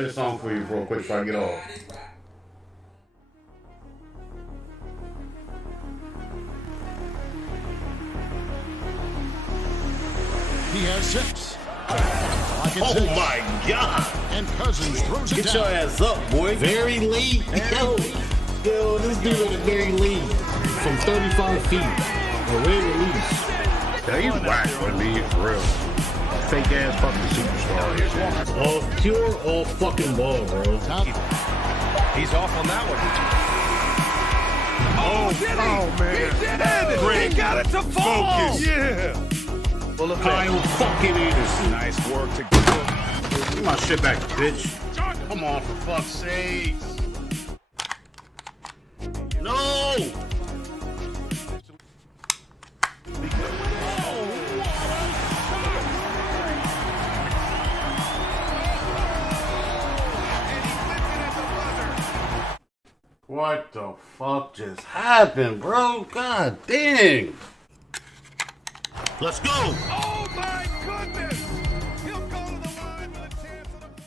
play this song for you real quick so I get off. He has 6. Oh my God! And Cousins throws it Get down. your ass up, boy. Very late. Yo, this dude at a very late from 35 feet. Away release. Yeah, he's whack for me, for real. Fake ass fucking superstar. All pure, all fucking ball, bro. He's off on that one. Oh, did he? Oh, man. He did it! He got it to fall! Focus. Yeah! Full of Kyle fucking Anderson. Nice work to Get my shit back, bitch. Come on, for fuck's sake. No! What the fuck just happened, bro? God dang. Let's go. Oh my goodness! He'll go to the line with a chance of the...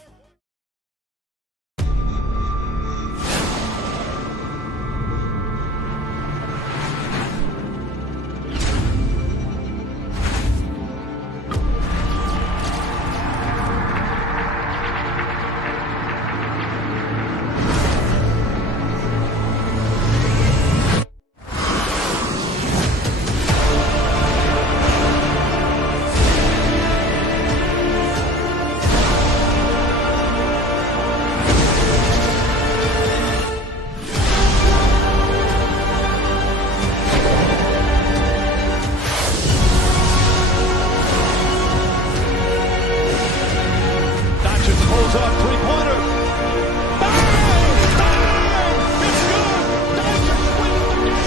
Pulls up three-pointer. Bang! Bang! It's good! Doncic wins the game!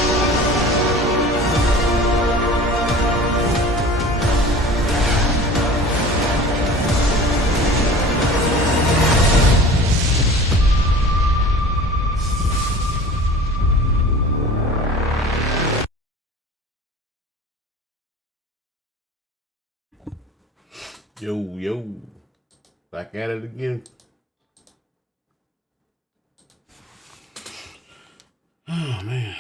Yo. Back at it again. Oh, man.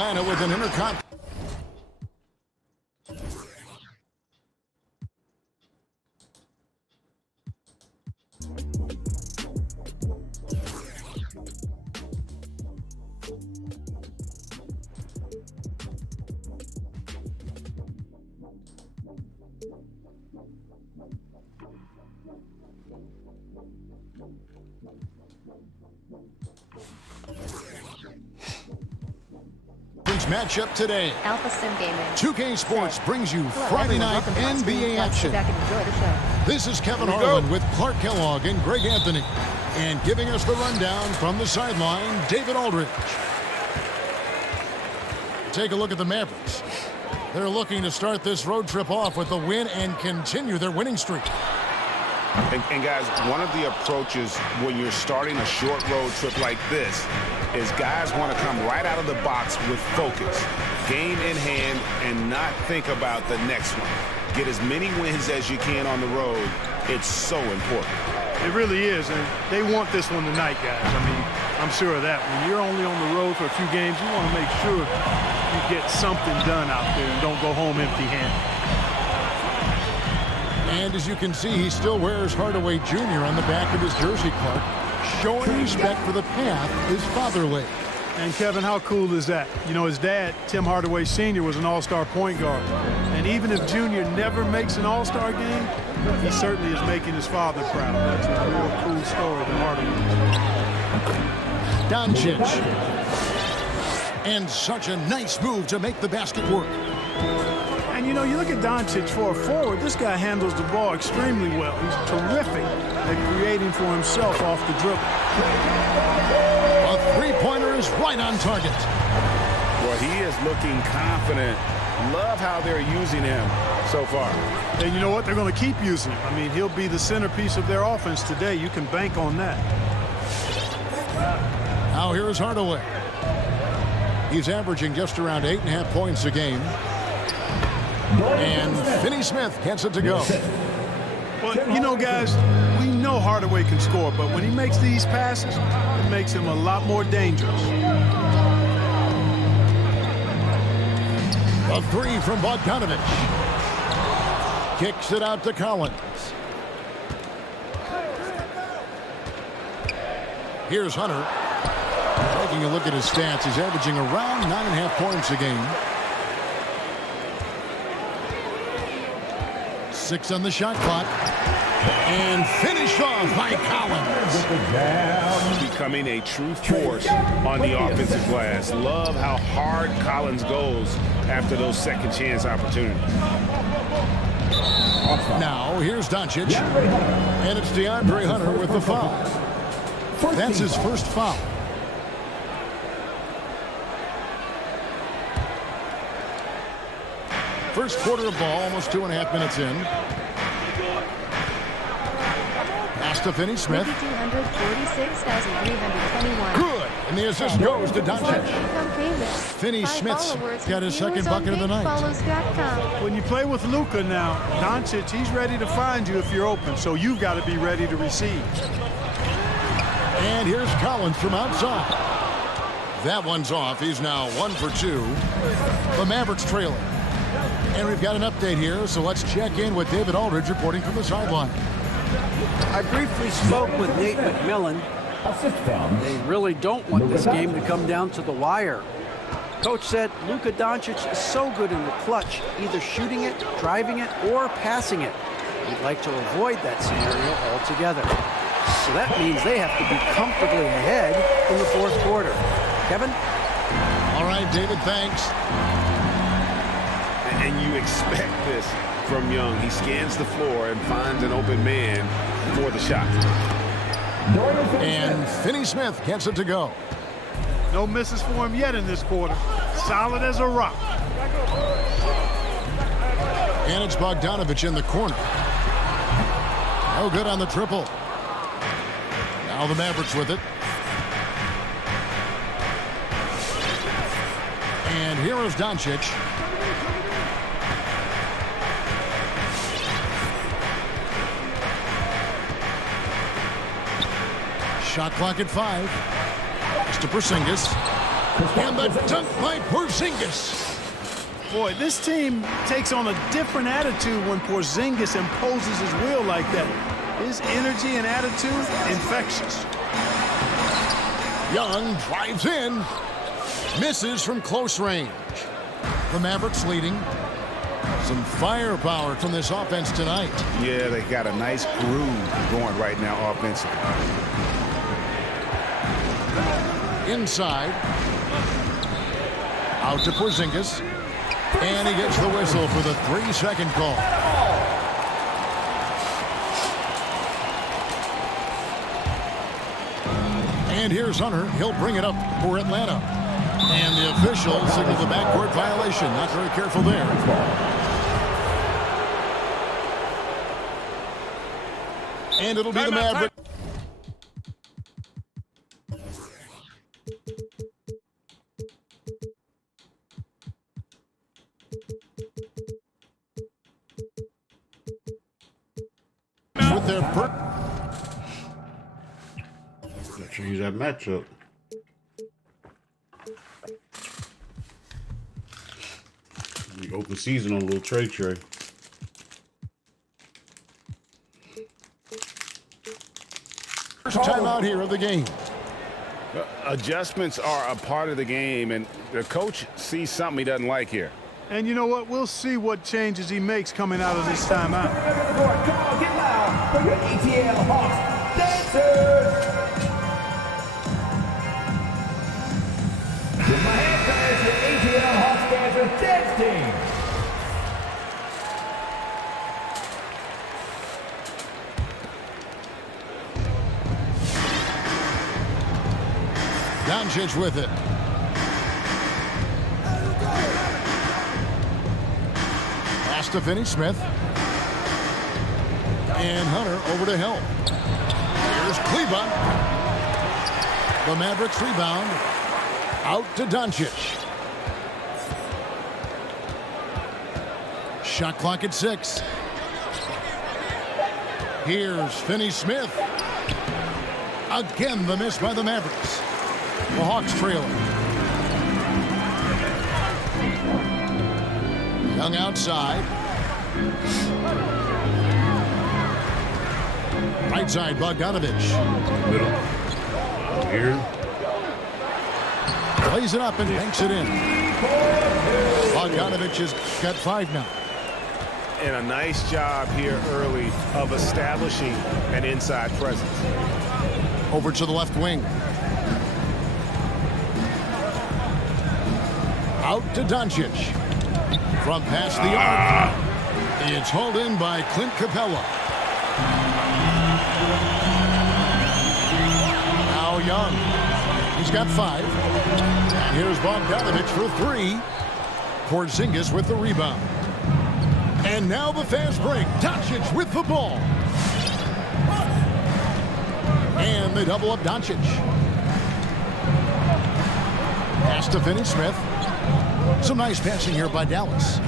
Atlanta with an intercon. Matchup today. Alpha Sim Gaming. 2K Sports brings you Hello, Friday everyone. night Welcome to NBA Let's action. sit back and enjoy the show. This is Kevin Harlan with Clark Kellogg and Greg Anthony. And giving us the rundown from the sideline, David Aldridge. Take a look at the Mavericks. They're looking to start this road trip off with a win and continue their winning streak. And guys, one of the approaches when you're starting a short road trip like this is guys want to come right out of the box with focus, game in hand, and not think about the next one. Get as many wins as you can on the road. It's so important. It really is, and they want this one tonight, guys. I mean, I'm sure of that. When you're only on the road for a few games, you want to make sure you get something done out there and don't go home empty-handed. And as you can see, he still wears Hardaway Jr. on the back of his jersey, Clark, showing respect for the path his father laid. And, Kevin, how cool is that? You know, his dad, Tim Hardaway Sr., was an all-star point guard. And even if Junior never makes an all-star game, he certainly is making his father proud. That's a real cool story to Hardaway. Doncic. And such a nice move to make the basket work. And, you know, you look at Doncic for a forward, this guy handles the ball extremely well. He's terrific at creating for himself off the dribble. A three-pointer is right on target. Well, he is looking confident. Love how they're using him so far. And you know what? They're going to keep using him. I mean, he'll be the centerpiece of their offense today. You can bank on that. Now here's Hardaway. He's averaging just around 8.5 points a game. And Finney Smith gets it to go. Well, you know, guys, we know Hardaway can score, but when he makes these passes, it makes him a lot more dangerous. A three from Bogdanovich. Kicks it out to Collins. Here's Hunter. Taking a look at his stats, he's averaging around 9.5 points a game. 6 on the shot clock. And finished off by Collins. Becoming a true force on the offensive glass. Love how hard Collins goes after those second chance opportunities. Now here's Doncic. And it's DeAndre Hunter with the foul. That's his first foul. First quarter of ball, almost 2.5 minutes in. Pass to Finney Smith. 246,321. Good. And the assist goes to Doncic. Finney Smith's got his second bucket of the night. When you play with Luka now, Doncic, he's ready to find you if you're open, so you've got to be ready to receive. And here's Collins from outside. That one's off. He's now 1 for 2. The Mavericks trailing. And we've got an update here, so let's check in with David Aldridge reporting from the sideline. I briefly spoke with Nate McMillan. They really don't want this game to come down to the wire. Coach said Luka Doncic is so good in the clutch, either shooting it, driving it, or passing it. He'd like to avoid that scenario altogether. So that means they have to be comfortably ahead in the fourth quarter. Kevin? All right, David, thanks. And you expect this from Young. He scans the floor and finds an open man for the shot. And Finney Smith gets it to go. No misses for him yet in this quarter. Solid as a rock. And it's Bogdanovich in the corner. No good on the triple. Now the Mavericks with it. And here is Doncic. Shot clock at 5. It's to Porzingis. And the dunk by Porzingis. Boy, this team takes on a different attitude when Porzingis imposes his will like that. His energy and attitude, infectious. Young drives in. Misses from close range. The Mavericks leading. Some firepower from this offense tonight. Yeah, they got a nice groove going right now offensively. Inside. Out to Porzingis. And he gets the whistle for the 3-second call. And here's Hunter. He'll bring it up for Atlanta. And the official signaled the backcourt violation. Not very careful there. And it'll be the Mavericks. their first. Change that matchup. The open season on a little trade tray. First timeout here of the game. Adjustments are a part of the game, and the coach sees something he doesn't like here. And you know what? We'll see what changes he makes coming out of this timeout. Get loud for your ATL Hawks dancers. With my hand pass, your ATL Hawks dancers dance team. Doncic with it. Pass to Finney-Smith. And Hunter over to help. Here's Kleba. The Mavericks rebound. Out to Doncic. Shot clock at 6. Here's Finney-Smith. Again, the miss by the Mavericks. The Hawks trailing. Young outside. Right side, Bogdanovich. Middle. Here. Plays it up and banks it in. Bogdanovich has got 5 now. And a nice job here early of establishing an inside presence. Over to the left wing. Out to Doncic. From past the arc. It's hauled in by Clint Capella. Now Young. He's got 5. And here's Bogdanovich for 3. Porzingis with the rebound. And now the fast break. Doncic with the ball. And they double up Doncic. Pass to Finney-Smith. Some nice passing here by Dallas.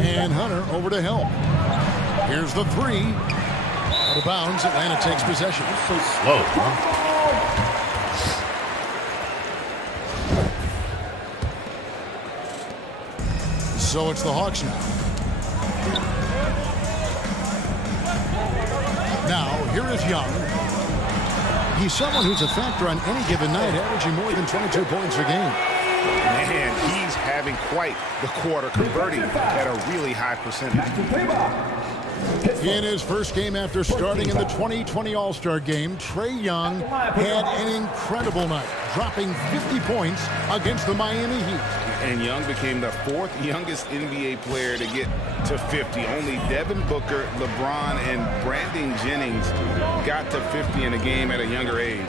And Hunter over to help. Here's the 3. Out of bounds. Atlanta takes possession. That's so slow, huh? So it's the Hawks now. Now, here is Young. He's someone who's a factor on any given night, averaging more than 22 points a game. Man, he's having quite the quarter, converting at a really high percentage. In his first game after starting in the 2020 All-Star Game, Trae Young had an incredible night, dropping 50 points against the Miami Heat. And Young became the 4th youngest NBA player to get to 50. Only Devin Booker, LeBron, and Brandon Jennings got to 50 in a game at a younger age.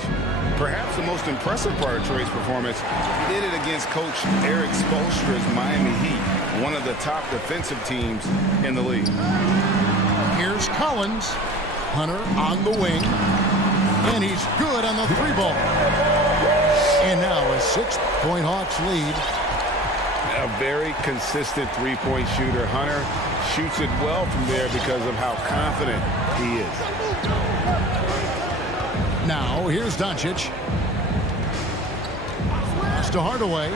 Perhaps the most impressive part of Trae's performance, he did it against Coach Eric Spoelstra's Miami Heat, one of the top defensive teams in the league. Here's Collins. Hunter on the wing. And he's good on the 3-ball. And now a 6-point Hawks lead. A very consistent three-point shooter. Hunter shoots it well from there because of how confident he is. Now, here's Doncic. Pass to Hardaway.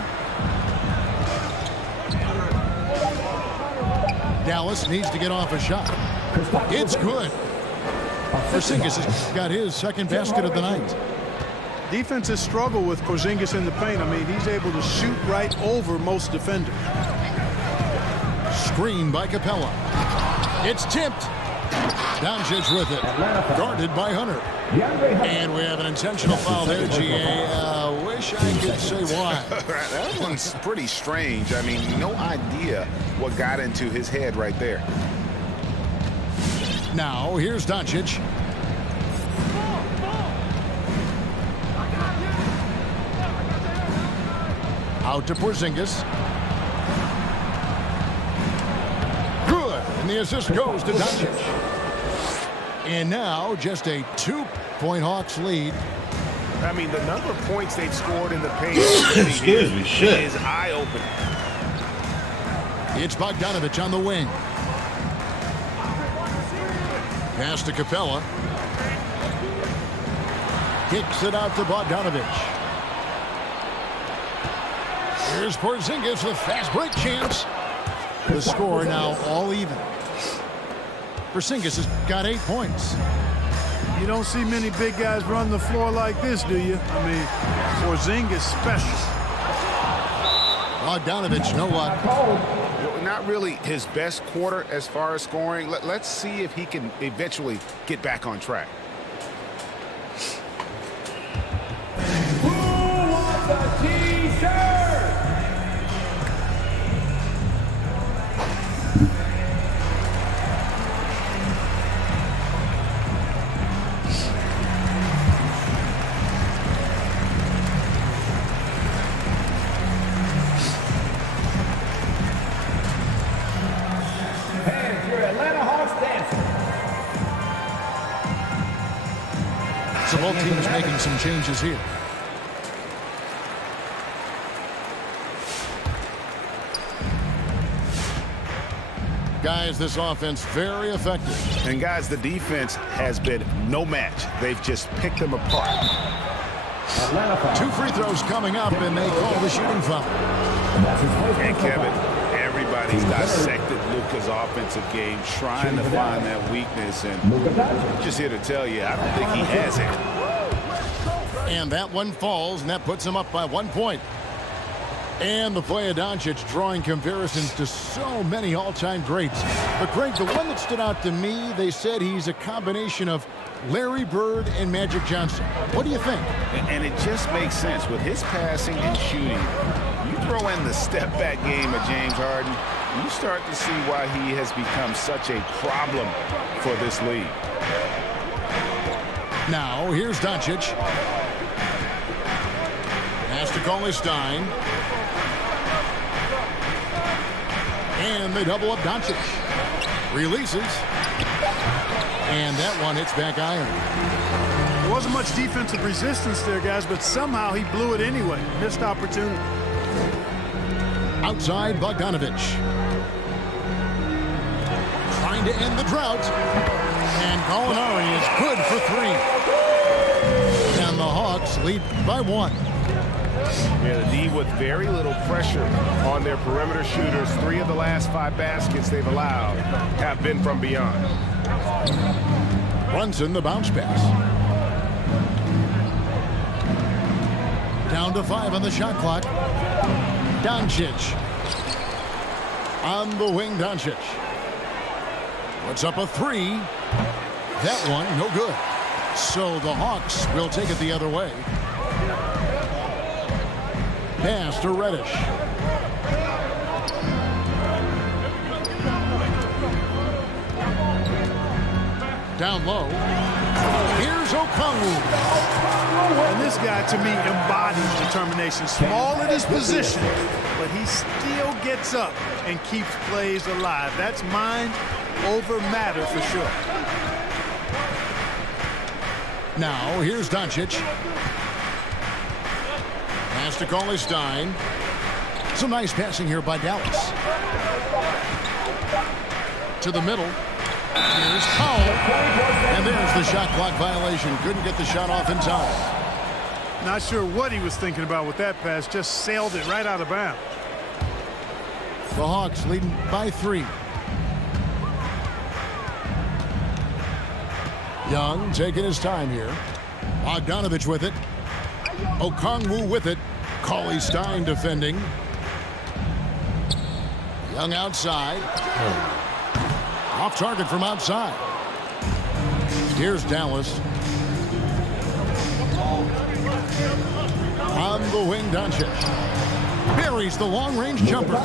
Dallas needs to get off a shot. It's good. Porzingis has got his second basket of the night. Defenses struggle with Porzingis in the paint. I mean, he's able to shoot right over most defenders. Screen by Capella. It's tipped. Doncic with it. Guarded by Hunter. And we have an intentional foul there, GA. Wish I could say why. That one's pretty strange. I mean, no idea what got into his head right there. Now, here's Doncic. Out to Porzingis. Good. And the assist goes to Doncic. And now just a 2-point Hawks lead. I mean, the number of points they've scored in the paint Excuse me, shit. is eye-opening. It's Bogdanovich on the wing. Pass to Capella. Kicks it out to Bogdanovich. Here's Porzingis with fast break chance. The score now all even. Porzingis has got 8 points. You don't see many big guys run the floor like this, do you? I mean, Porzingis special. Bogdanovich, no luck. Not really his best quarter as far as scoring. Let's see if he can eventually get back on track. Who wants a t-shirt? And your Atlanta Hawks dancer. So both teams making some changes here. Guys, this offense very effective. And guys, the defense has been no match. They've just picked them apart. Atlanta foul. 2 free throws coming up, and they call the shooting foul. That's his first And personal Kevin, foul. everybody's dissected Luka's offensive game, trying to find that weakness. And Luka Doncic. I'm just here to tell you, I don't think he has it. And that one falls, and that puts him up by 1 point. And the play of Doncic drawing comparisons to so many all-time greats. But Greg, the one that stood out to me, they said he's a combination of Larry Bird and Magic Johnson. What do you think? And it just makes sense. With his passing and shooting, you throw in the step-back game of James Harden, you start to see why he has become such a problem for this league. Now, here's Doncic. Pass to Cauley-Stein. And they double up Doncic. Releases. And that one hits back iron. There wasn't much defensive resistance there, guys, but somehow he blew it anyway. Missed opportunity. Outside, Bogdanovich. Trying to end the drought. And Gallinari is good for 3. And the Hawks lead by 1. Yeah, the D with very little pressure on their perimeter shooters. 3 of the last 5 baskets they've allowed have been from beyond. Brunson, the bounce pass. Down to 5 on the shot clock. Doncic. On the wing, Doncic. Puts up a 3. That one, no good. So the Hawks will take it the other way. Pass to Reddish. Down low. Here's Okongwu. And this guy, to me, embodies determination. Small in his position, but he still gets up and keeps plays alive. That's mind over matter for sure. Now, here's Doncic. Pass to Cauley-Stein. Some nice passing here by Dallas. To the middle. Here's Powell. And there's the shot clock violation. Couldn't get the shot off in time. Not sure what he was thinking about with that pass. Just sailed it right out of bounds. The Hawks leading by 3. Young taking his time here. Bogdanovich with it. Okongwu with it. Cauley-Stein defending. Young outside. Off target from outside. Here's Dallas. On the wing, Doncic. Buries the long-range jumper.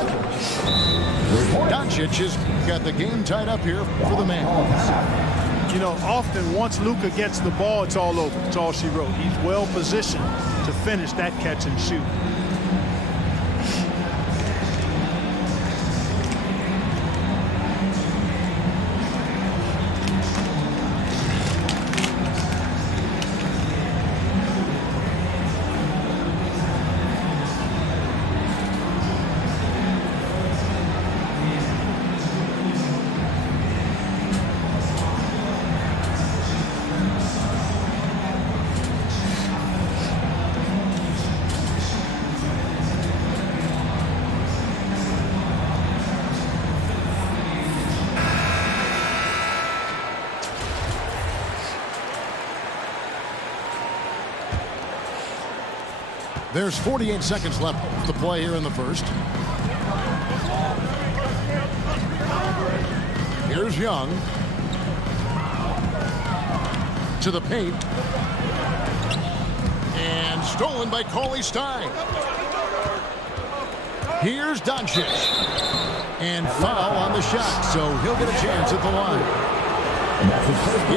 Doncic has got the game tied up here for the Mavs. You know, often once Luka gets the ball, it's all over. It's all she wrote. He's well positioned to finish that catch and shoot. There's 48 seconds left to play here in the first. Here's Young. To the paint. And stolen by Cauley Stein. Here's Doncic. And foul on the shot, so he'll get a chance at the line.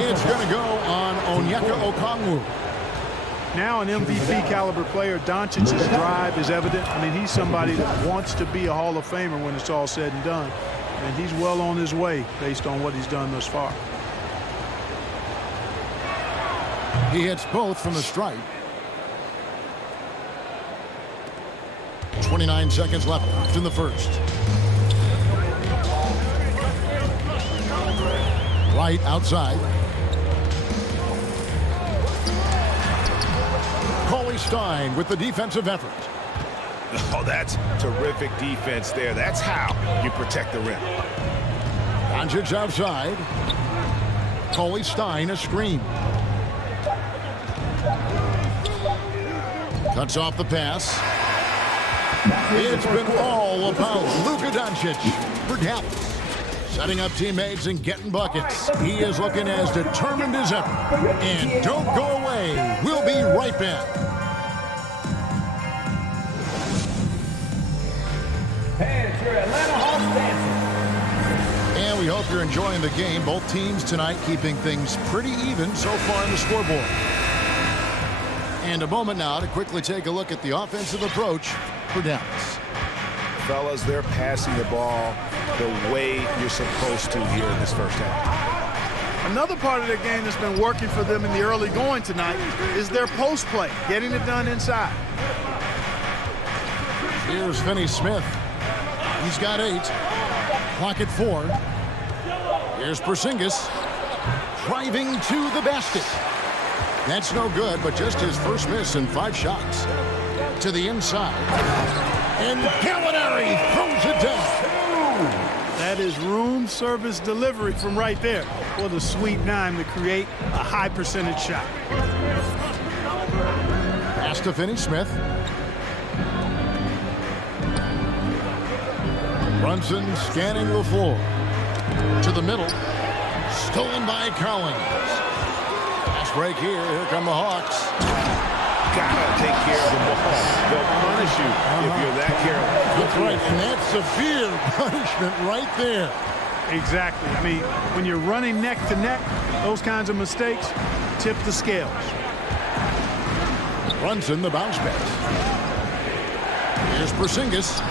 It's going to go on Onyeka Okongwu. Now an MVP caliber player, Doncic's drive is evident. I mean, he's somebody that wants to be a Hall of Famer when it's all said and done. And he's well on his way based on what he's done thus far. He hits both from the stripe. 29 seconds left in the first. Right outside. Cauley Stein with the defensive effort. Oh, that's terrific defense there. That's how you protect the rim. Doncic outside. Cauley Stein a screen. Cuts off the pass. It's been all about Luka Doncic for Dallas. Setting up teammates and getting buckets. He is looking as determined as ever. And don't go away. We'll be right back. And it's your Atlanta Hawks dancing. And we hope you're enjoying the game. Both teams tonight keeping things pretty even so far on the scoreboard. And a moment now to quickly take a look at the offensive approach for Dallas. Fellas, they're passing the ball the way you're supposed to here in this first half. Another part of their game that's been working for them in the early going tonight is their post play, getting it done inside. Here's Finney-Smith. He's got 8. Clock at 4. Here's Porzingis driving to the basket. That's no good, but just his first miss in 5 shots. To the inside. And Gallinari throws it down. That is room service delivery from right there. What a sweet dime to create a high percentage shot. Pass to Finney-Smith. Brunson scanning the floor. To the middle. Stolen by Collins. Fast break here. Here come the Hawks. Gotta take care of the ball. They'll punish you if you're that careless. That's right, and that's severe punishment right there. Exactly. I mean, when you're running neck to neck, those kinds of mistakes tip the scales. Brunson, the bounce pass. Here's Porzingis.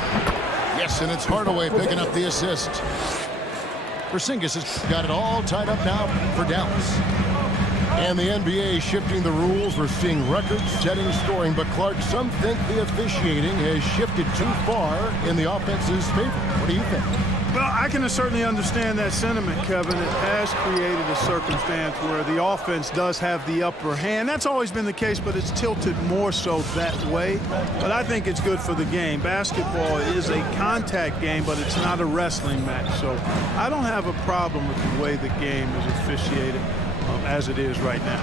Yes, and it's Hardaway picking up the assist. Porzingis has got it all tied up now for Dallas. And the NBA shifting the rules. We're seeing record-setting scoring. But, Clark, some think the officiating has shifted too far in the offense's favor. What do you think? Well, I can certainly understand that sentiment, Kevin. It has created a circumstance where the offense does have the upper hand. That's always been the case, but it's tilted more so that way. But I think it's good for the game. Basketball is a contact game, but it's not a wrestling match. So I don't have a problem with the way the game is officiated as it is right now.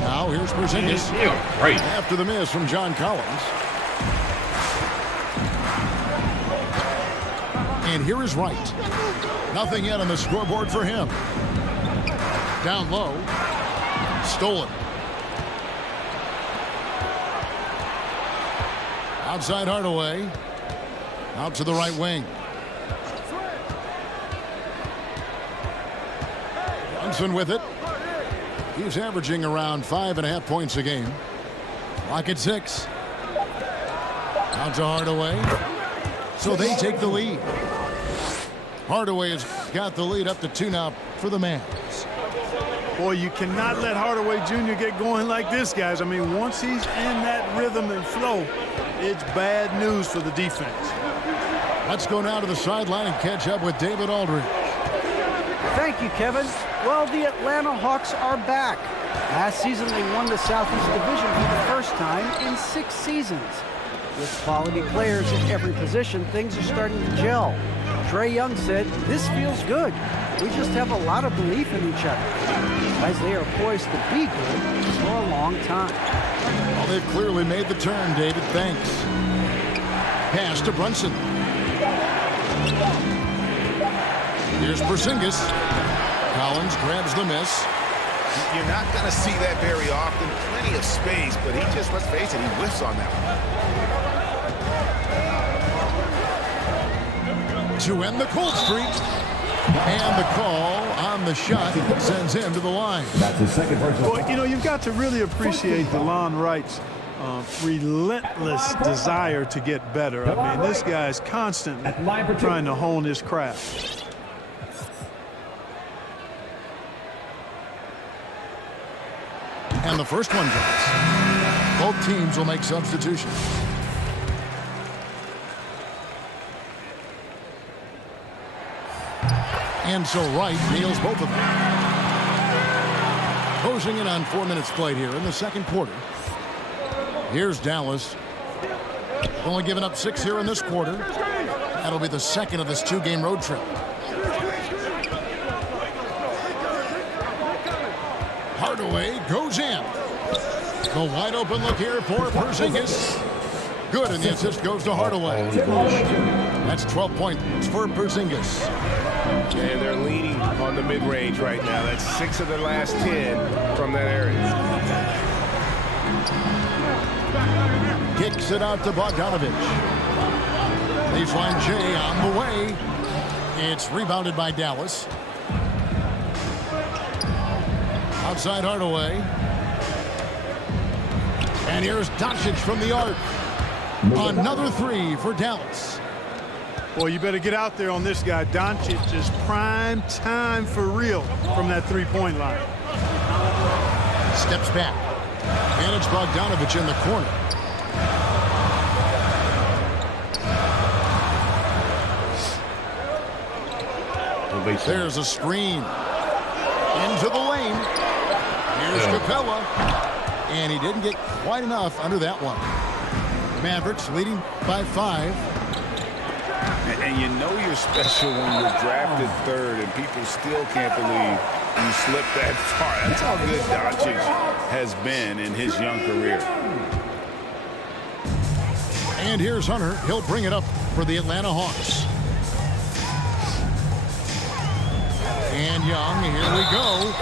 Now here's Porzingis. Right. After the miss from John Collins. And here is Wright. Nothing yet on the scoreboard for him. Down low. Stolen. Outside Hardaway. Out to the right wing. Brunson with it. He's averaging around 5.5 points a game. Clock at 6. Out to Hardaway. So they take the lead. Hardaway has got the lead up to 2 now for the Mavs. Boy, you cannot let Hardaway Jr. get going like this, guys. I mean, once he's in that rhythm and flow, it's bad news for the defense. Let's go now to the sideline and catch up with David Aldridge. Thank you, Kevin. Well, the Atlanta Hawks are back. Last season, they won the Southeast Division for the first time in 6 seasons. With quality players at every position, things are starting to gel. Trae Young said, "This feels good. We just have a lot of belief in each other." As they are poised to be good for a long time. Well, they've clearly made the turn, David. Thanks. Pass to Brunson. Here's Porzingis. Collins grabs the miss. You're not going to see that very often. Plenty of space, but he just, let's face it, he whiffs on that one. To end the cold streak. And the call on the shot sends him to the line. That's his second personal. Well, you know, you've got to really appreciate DeLon Wright's relentless desire to get better. I mean, this guy's constantly trying to hone his craft. And the first one drops. Both teams will make substitutions. And so Wright nails both of them. Closing in on 4 minutes played here in the second quarter. Here's Dallas. Only giving up 6 here in this quarter. That'll be the second of this 2-game road trip. Hardaway goes in. The wide open look here for Porzingis. Good, and the assist goes to Hardaway. That's 12 points for Porzingis. And they're leaning on the mid-range right now. That's 6 of their last 10 from that area. Kicks it out to Bogdanovich. Baseline J on the way. It's rebounded by Dallas. Outside Hardaway. And here's Doncic from the arc. Another 3 for Dallas. Well, you better get out there on this guy. Doncic is prime time for real from that three-point line. Steps back. And it's Bogdanovich in the corner. There's a screen. Into the lane. Here's Capella. And he didn't get quite enough under that one. Mavericks leading by 5. And you know you're special when you're drafted 3rd and people still can't believe you slipped that far. That's how good Doncic has been in his young career. And here's Hunter. He'll bring it up for the Atlanta Hawks. And Young, here we go.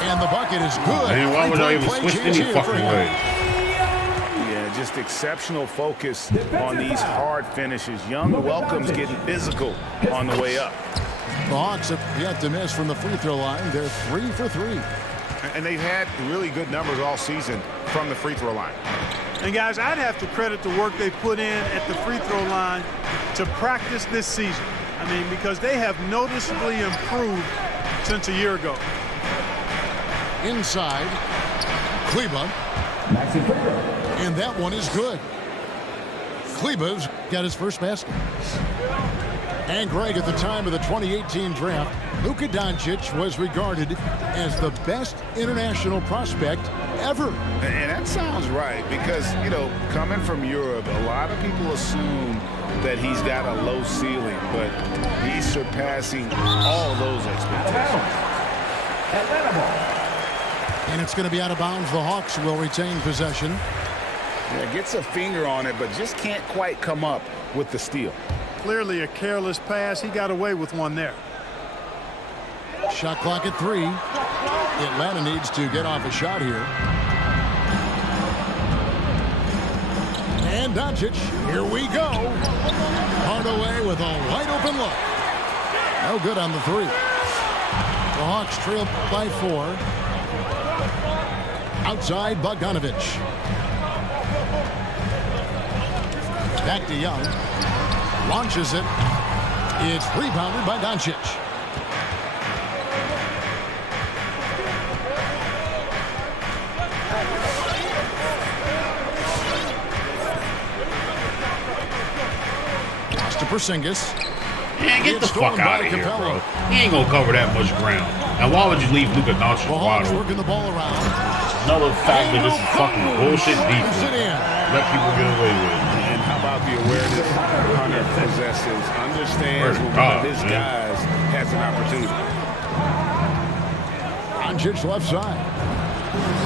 And the bucket is good. Man, why would I even switch any fucking way? Yeah, just exceptional focus on these hard finishes. Young welcomes getting physical on the way up. The Hawks have yet to miss from the free throw line. They're 3 for 3. And they've had really good numbers all season from the free throw line. And guys, I'd have to credit the work they put in at the free throw line to practice this season. I mean, because they have noticeably improved since a year ago. Inside, Kleba. And that one is good. Kleba's got his first basket. And Greg, at the time of the 2018 draft, Luka Doncic was regarded as the best international prospect ever. And that sounds right because, you know, coming from Europe, a lot of people assume that he's got a low ceiling, but he's surpassing all those expectations. And it's going to be out of bounds. The Hawks will retain possession. Yeah, gets a finger on it, but just can't quite come up with the steal. Clearly a careless pass. He got away with one there. Shot clock at 3. Atlanta needs to get off a shot here. And Doncic, here we go. Hardaway with a wide open look. No good on the 3. The Hawks trail by 4. Outside Bogdanovich. Back to Young. Launches it. It's rebounded by Doncic. Pass to Porzingis. Man, get the fuck out of here, bro. He ain't gonna cover that much ground. And why would you leave Luka Doncic wide open? Working the ball around. Another fact that this is fucking bullshit defense. Let people get away with it. And how about the awareness Hunter possesses, understands when one of his guys has an opportunity. Doncic left side.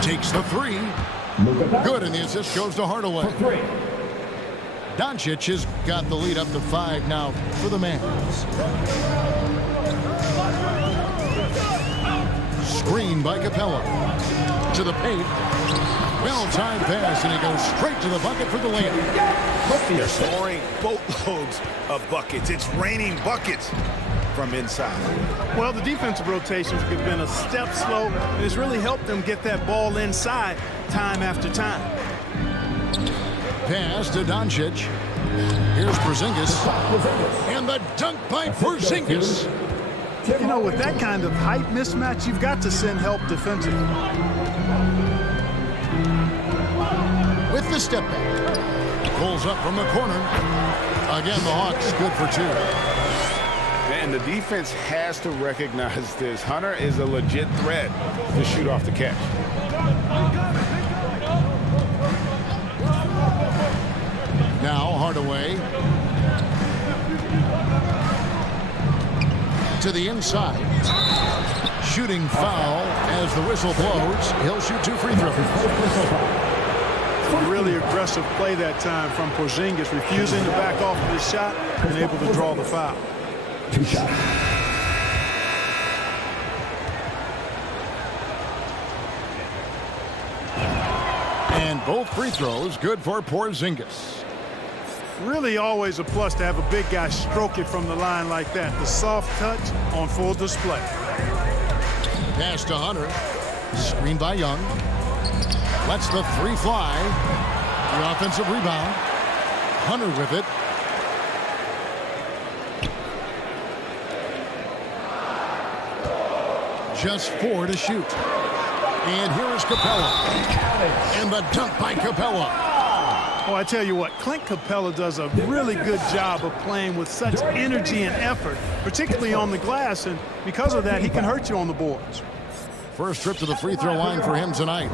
Takes the 3. Good, and the assist goes to Hardaway. Doncic has got the lead up to 5 now for the Mavs. Screen by Capella. To the paint. Well-timed pass, and he goes straight to the bucket for the layup. They're scoring boatloads of buckets. It's raining buckets from inside. Well, the defensive rotations have been a step slow, and it's really helped them get that ball inside time after time. Pass to Doncic. Here's Porzingis. And the dunk by Porzingis. You know, with that kind of height mismatch, you've got to send help defensively. With the step back. Pulls up from the corner. Again, the Hawks good for 2. And the defense has to recognize this. Hunter is a legit threat to shoot off the catch. Now Hardaway. To the inside. Shooting foul as the whistle blows. He'll shoot 2 free throws. A really aggressive play that time from Porzingis, refusing to back off of his shot and able to draw the foul. 2 shots. And both free throws good for Porzingis. Really always a plus to have a big guy stroke it from the line like that. The soft touch on full display. Pass to Hunter. Screen by Young. Lets the 3 fly. The offensive rebound. Hunter with it. Just 4 to shoot. And here is Capella. And the dunk by Capella. Oh, I tell you what, Clint Capella does a really good job of playing with such energy and effort, particularly on the glass, and because of that, he can hurt you on the boards. First trip to the free throw line for him tonight.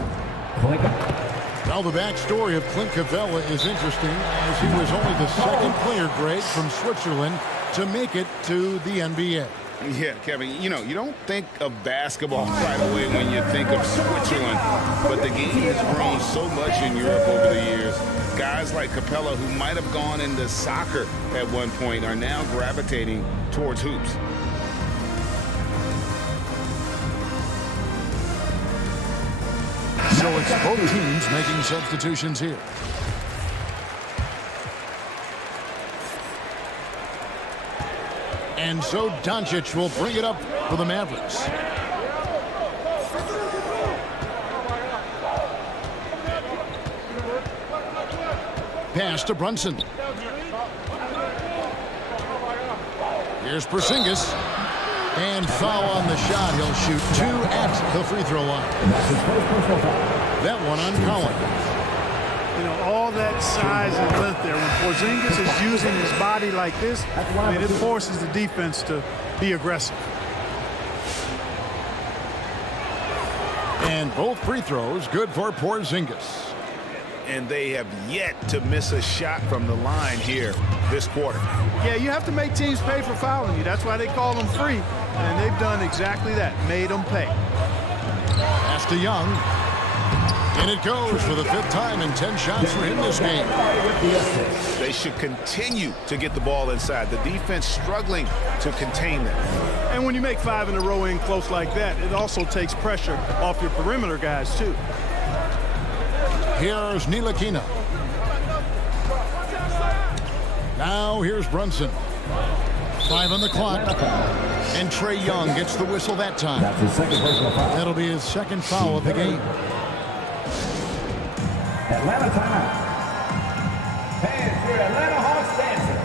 Now the backstory of Clint Capella is interesting, as he was only the 2nd player, Greg, from Switzerland to make it to the NBA. Yeah, Kevin, you know, you don't think of basketball right away when you think of Switzerland, but the game has grown so much in Europe over the years. Guys like Capella, who might have gone into soccer at one point, are now gravitating towards hoops. So it's both teams making substitutions here. And so Doncic will bring it up for the Mavericks. Pass to Brunson. Here's Porzingis. And foul on the shot. He'll shoot 2 at the free throw line. That one on Collins. You know, all that size and length there. When Porzingis is using his body like this, I mean, it forces the defense to be aggressive. And both free throws good for Porzingis. And they have yet to miss a shot from the line here this quarter. Yeah, you have to make teams pay for fouling you. That's why they call them free. And they've done exactly that, made them pay. Pass to Young. And it goes for the 5th time in 10 shots for him this game. They should continue to get the ball inside. The defense struggling to contain them. And when you make 5 in a row in close like that, it also takes pressure off your perimeter guys, too. Here's Ntilikina. Now here's Brunson. 5 on the clock. And Trae Young gets the whistle that time. That's his 2nd personal foul. That'll be his 2nd foul of the game. Atlanta timeout. Fans for Atlanta Hawks dancing.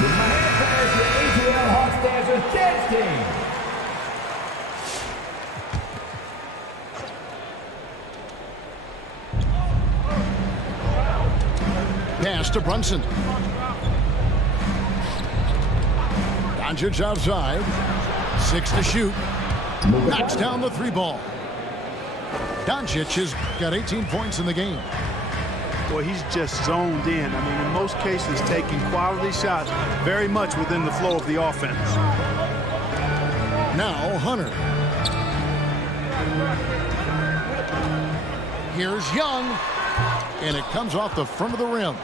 With my hand players, the ATL Hawks dancers dance team. Pass to Brunson. Doncic outside. 6 to shoot. Knocks down the 3 ball. Doncic has got 18 points in the game. Boy, he's just zoned in. I mean, in most cases, taking quality shots very much within the flow of the offense. Now Hunter. Here's Young. And it comes off the front of the rim.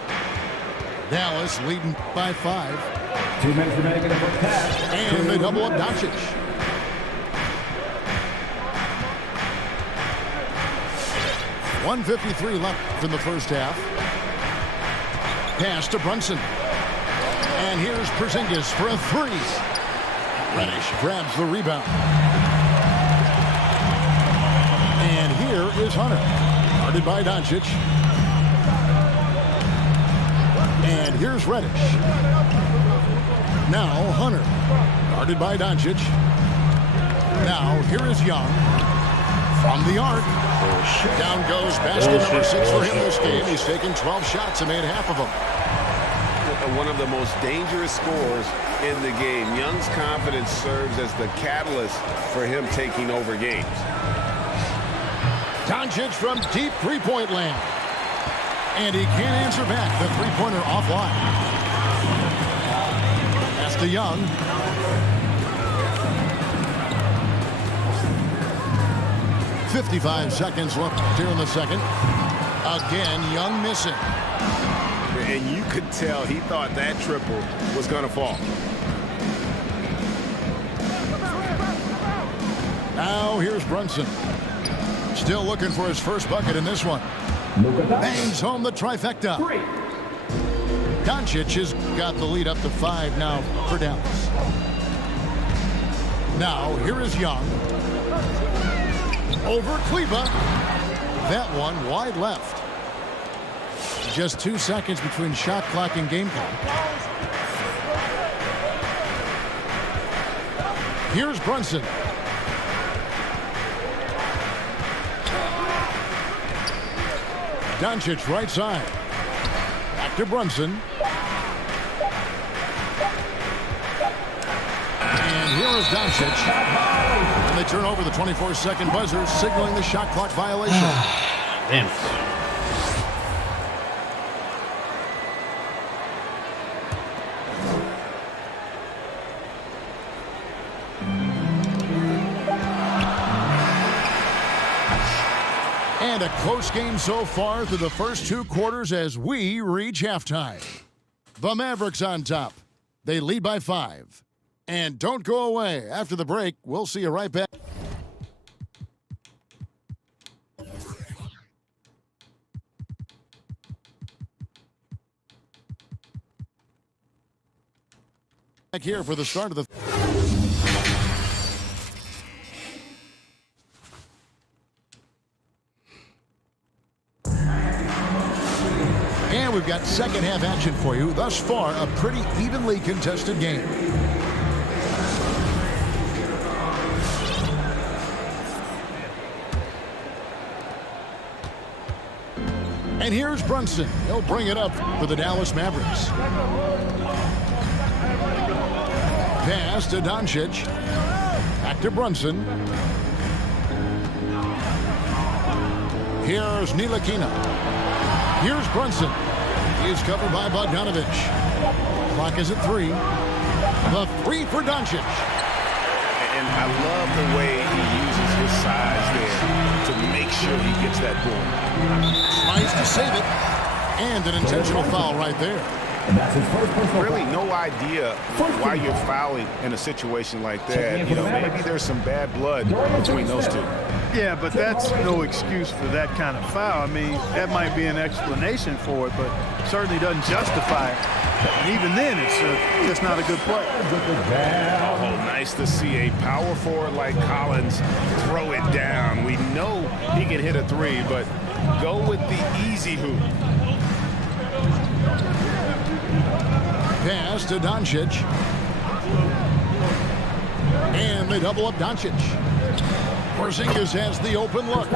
Dallas leading by 5. 2 minutes remaining in the first half. And they double up Doncic. .153 left in the first half. Pass to Brunson. And here's Porzingis for a 3. Reddish grabs the rebound. And here is Hunter. Guarded by Doncic. And here's Reddish. Now Hunter. Guarded by Doncic. Now here is Young. From the arc. Down goes basket number 6 for him this game. He's taken 12 shots and made half of them. One of the most dangerous scorers in the game. Young's confidence serves as the catalyst for him taking over games. Doncic from deep three-point land. And he can't answer back. The three-pointer offline. Pass to Young. .55 seconds left here in the second. Again, Young missing. And you could tell he thought that triple was going to fall. Now here's Brunson. Still looking for his first bucket in this one. Bangs home the trifecta. Doncic has got the lead up to 5 now for Dallas. Now here is Young. Over Kleba. That one wide left. Just 2 seconds between shot clock and game clock. Here's Brunson. Doncic right side. Back to Brunson. And here is Doncic. And they turn over the 24-second buzzer, signaling the shot clock violation. Damn. And a close game so far through the first 2 quarters as we reach halftime. The Mavericks on top. They lead by 5. And don't go away. After the break, we'll see you right back. Back here for the start of the... And we've got second half action for you. Thus far, a pretty evenly contested game. And here's Brunson. He'll bring it up for the Dallas Mavericks. Pass to Doncic. Back to Brunson. Here's Ntilikina. Here's Brunson. He's covered by Bogdanovich. Clock is at 3. The 3 for Doncic. And I love the way he uses his size there to make sure he gets that ball. Tries to save it. And an intentional foul right there. Really no idea why you're fouling in a situation like that. You know, maybe there's some bad blood between those two. Yeah, but that's no excuse for that kind of foul. I mean, that might be an explanation for it, but certainly doesn't justify it. And even then, it's just not a good play. Oh, nice to see a power forward like Collins throw it down. We know he can hit a 3, but go with the easy hoop. Pass to Doncic. And they double up Doncic. Porzingis has the open look.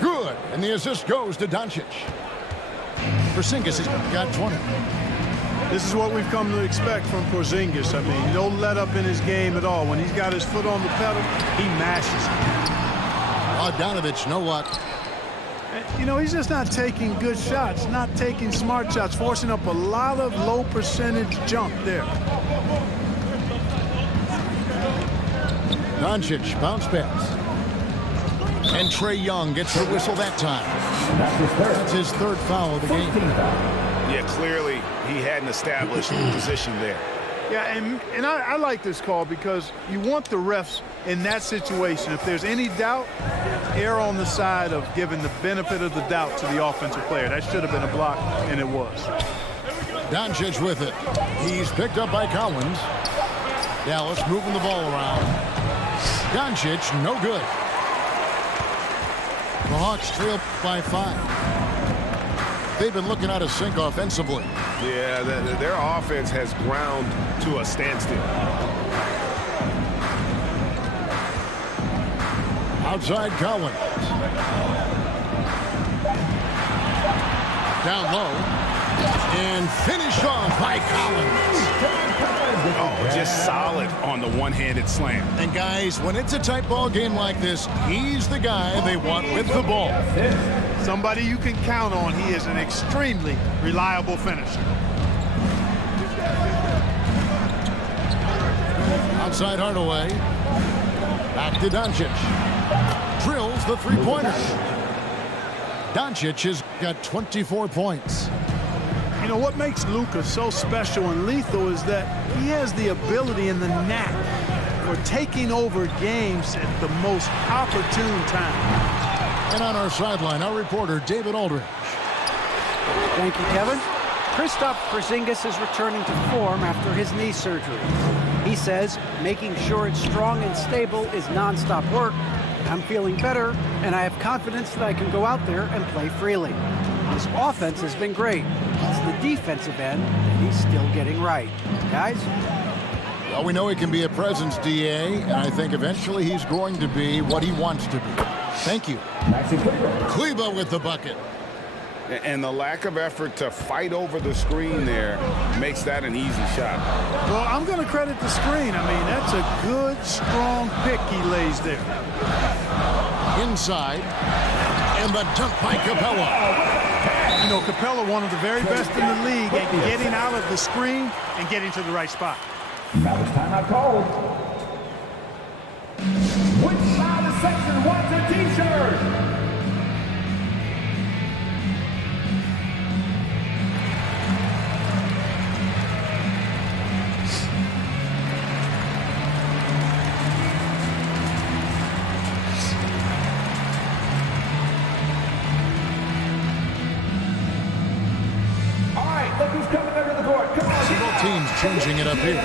Good. And the assist goes to Doncic. Porzingis has got 20. This is what we've come to expect from Porzingis. I mean, no let up in his game at all. When he's got his foot on the pedal, he mashes it. Bogdanovich, no luck. You know, he's just not taking good shots, not taking smart shots, forcing up a lot of low percentage jump there. Doncic, bounce pass. And Trae Young gets the whistle that time. That's his third foul of the game. Yeah, clearly he hadn't established position there. Yeah, and I like this call because you want the refs in that situation. If there's any doubt, err on the side of giving the benefit of the doubt to the offensive player. That should have been a block, and it was. Doncic with it. He's picked up by Collins. Dallas moving the ball around. Doncic, no good. The Hawks trail by 5. They've been looking out of sync offensively. Yeah, their offense has ground to a standstill. Outside Collins. Down low. And finished off by Collins. Oh, just solid on the one-handed slam. And guys, when it's a tight ball game like this, he's the guy they want with the ball. Somebody you can count on. He is an extremely reliable finisher. Outside Hardaway. Back to Doncic. Drills the three-pointer. Doncic has got 24 points. You know, what makes Luka so special and lethal is that he has the ability and the knack for taking over games at the most opportune time. And on our sideline, our reporter, David Aldridge. Thank you, Kevin. Kristaps Porzingis is returning to form after his knee surgery. He says making sure it's strong and stable is nonstop work. I'm feeling better, and I have confidence that I can go out there and play freely. His offense has been great. It's the defensive end that he's still getting right. Guys? Well, we know he can be a presence, DA, and I think eventually he's going to be what he wants to be. Thank you. Kleba with the bucket. And the lack of effort to fight over the screen there makes that an easy shot. Well, I'm going to credit the screen. I mean, that's a good, strong pick he lays there. Inside. And the dunk by Capella. You know, Capella, one of the very best in the league at getting out of the screen and getting to the right spot. Mavs timeout called. Which side of the section wants a t-shirt? Look who's coming under the court. Come on, both teams changing it up here.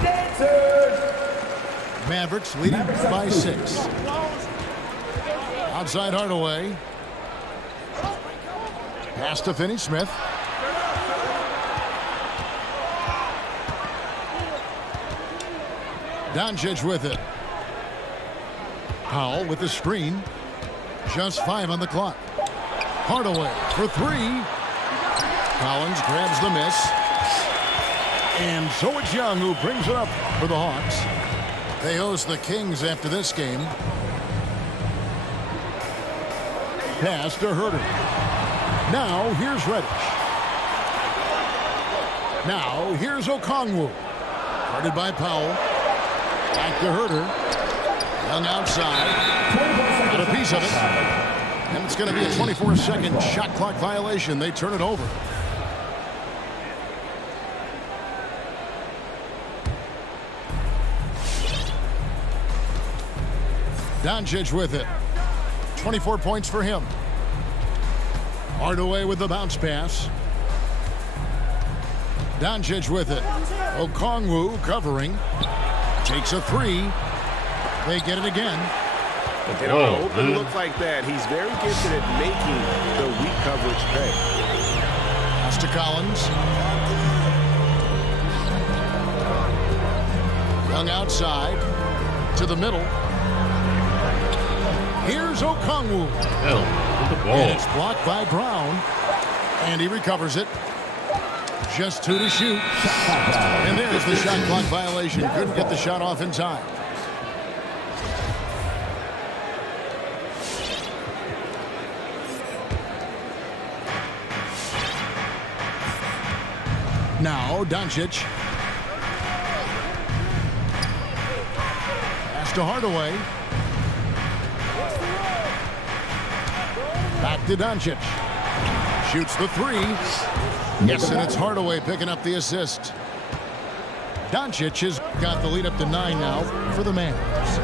Dancers. Mavericks leading by 6. Outside Hardaway. Pass to Finney-Smith. Doncic with it. Powell with the screen. Just 5 on the clock. Hardaway for 3. Collins grabs the miss. And so it's Young who brings it up for the Hawks. They host the Kings after this game. Pass to Herter. Now here's Reddish. Now here's Okongwu. Guarded by Powell. Back to Herter. Young outside. Got a piece of it. And it's going to be a 24-second shot clock violation. They turn it over. Doncic with it. 24 points for him. Hardaway with the bounce pass. Doncic with it. Okongwu covering. Takes a 3. They get it again. In an open look like that, he's very gifted at making the weak coverage pay. Pass to Collins. Young outside. To the middle. Here's Okongwu. Hell, with the ball. And it's blocked by Brown. And he recovers it. Just 2 to shoot. And there's the shot clock violation. Couldn't get the shot off in time. Now Doncic. Pass to Hardaway. Back to Doncic. Shoots the three. Yes, and it's Hardaway picking up the assist. Doncic has got the lead up to 9 now for the Mavs.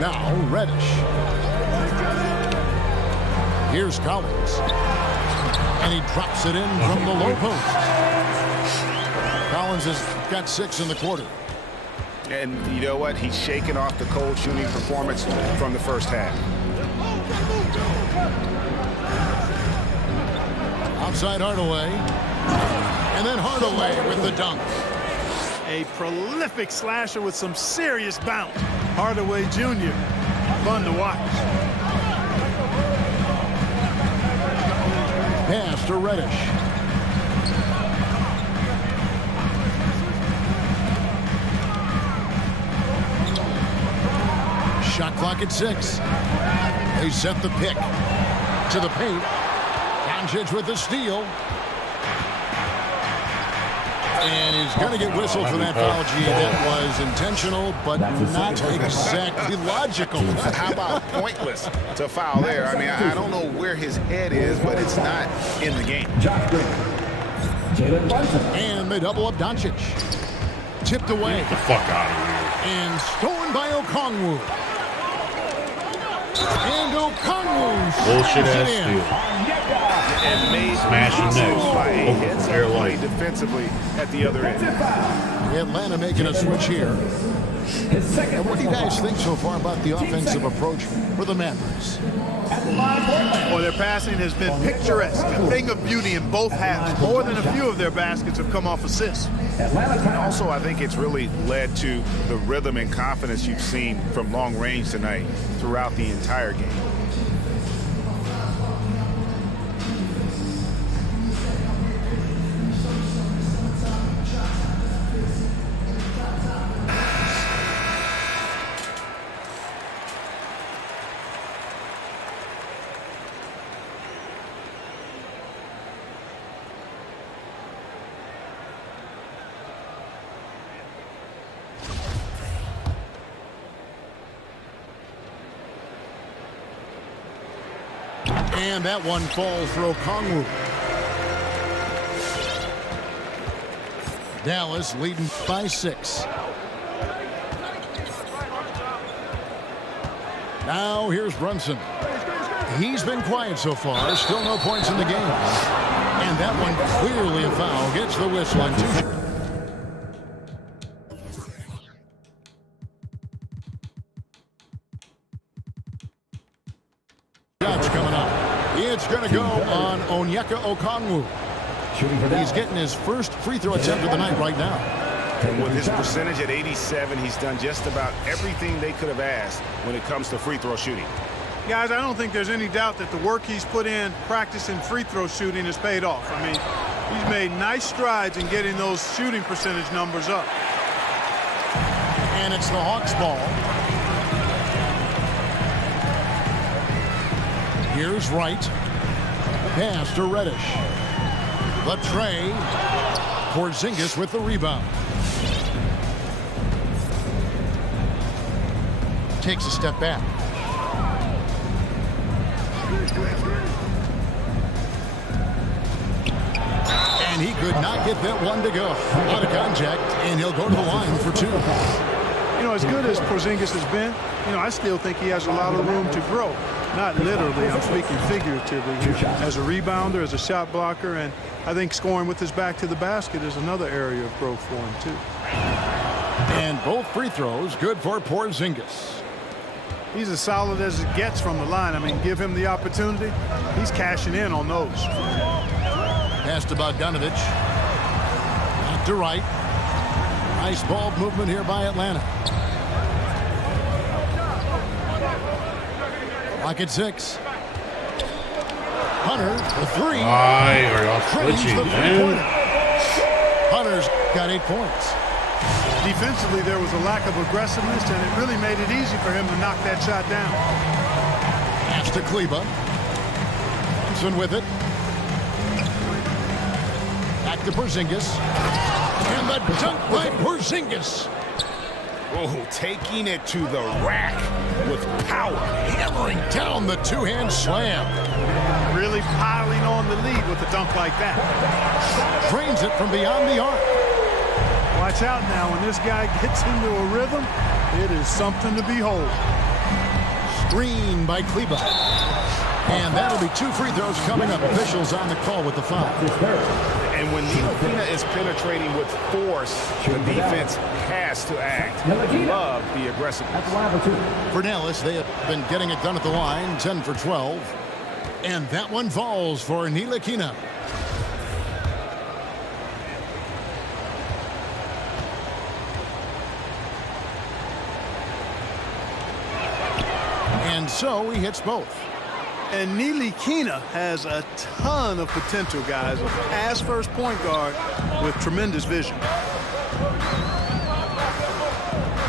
Now Reddish. Here's Collins. And he drops it in from the low post. Collins has got 6 in the quarter. And you know what? He's shaking off the cold shooting performance from the first half. Outside Hardaway. And then Hardaway with the dunk. A prolific slasher with some serious bounce. Hardaway Jr. Fun to watch. Pass to Reddish. Shot clock at 6. They set the pick to the paint. Doncic with the steal. And he's going to get whistled for that foul. G. That was intentional, but not exactly logical. How about pointless to foul there? I mean, I don't know where his head is, but it's not in the game. And they double up Doncic. Tipped away. Get the fuck out of here. And stolen by Okongwu. And Okongwu Bullshit slams ass it in. steal. And made Smashing possible by a next. heads-up Air play light. defensively at the other end. Atlanta making a switch here. And what do you guys think so far about the offensive approach for the Mavs? Well, their passing has been picturesque, a thing of beauty in both halves. More than a few of their baskets have come off assists. And also, I think it's really led to the rhythm and confidence you've seen from long range tonight throughout the entire game. And that one falls for Okongwu. Dallas leading by 6. Now here's Brunson. He's been quiet so far. Still no points in the game. And that one clearly a foul. Gets the whistle on 2. Coming up. It's going to go on Onyeka Okongwu. He's getting his first free throw attempt of the night right now. With his percentage at 87, he's done just about everything they could have asked when it comes to free throw shooting. Guys, I don't think there's any doubt that the work he's put in practicing free throw shooting has paid off. I mean, he's made nice strides in getting those shooting percentage numbers up. And it's the Hawks ball. Here's Wright. Pass to Reddish. Latrey. Porzingis with the rebound. Takes a step back. And he could not get that one to go. Out of contact, and he'll go to the line for 2. You know, as good as Porzingis has been, you know, I still think he has a lot of room to grow. Not literally, I'm speaking figuratively here. As a rebounder, as a shot blocker, and I think scoring with his back to the basket is another area of growth for him, too. And both free throws good for Porzingis. He's as solid as it gets from the line. I mean, give him the opportunity. He's cashing in on those. Pass to Bogdanovich. Back to Wright. Nice ball movement here by Atlanta. Clock at 6. Hunter, the 3. Why are y'all Drains switching, the man? three-pointer. Hunter's got 8 points. Defensively, there was a lack of aggressiveness, and it really made it easy for him to knock that shot down. Pass to Kleba. Thompson with it. Back to Porzingis. And the dunk by Porzingis. Oh, taking it to the rack with power. Hammering down the two-hand slam. Really piling on the lead with a dunk like that. Drains it from beyond the arc. Watch out now. When this guy gets into a rhythm, it is something to behold. Screen by Kleba. And that'll be 2 free throws coming up. Officials on the call with the foul. And when Ntilikina is penetrating with force, the defense has to act. Love the aggressiveness. For Dallas, they have been getting it done at the line, 10 for 12. And that one falls for Ntilikina. And so he hits both. And Ntilikina has a ton of potential, guys. A pass-first point guard with tremendous vision.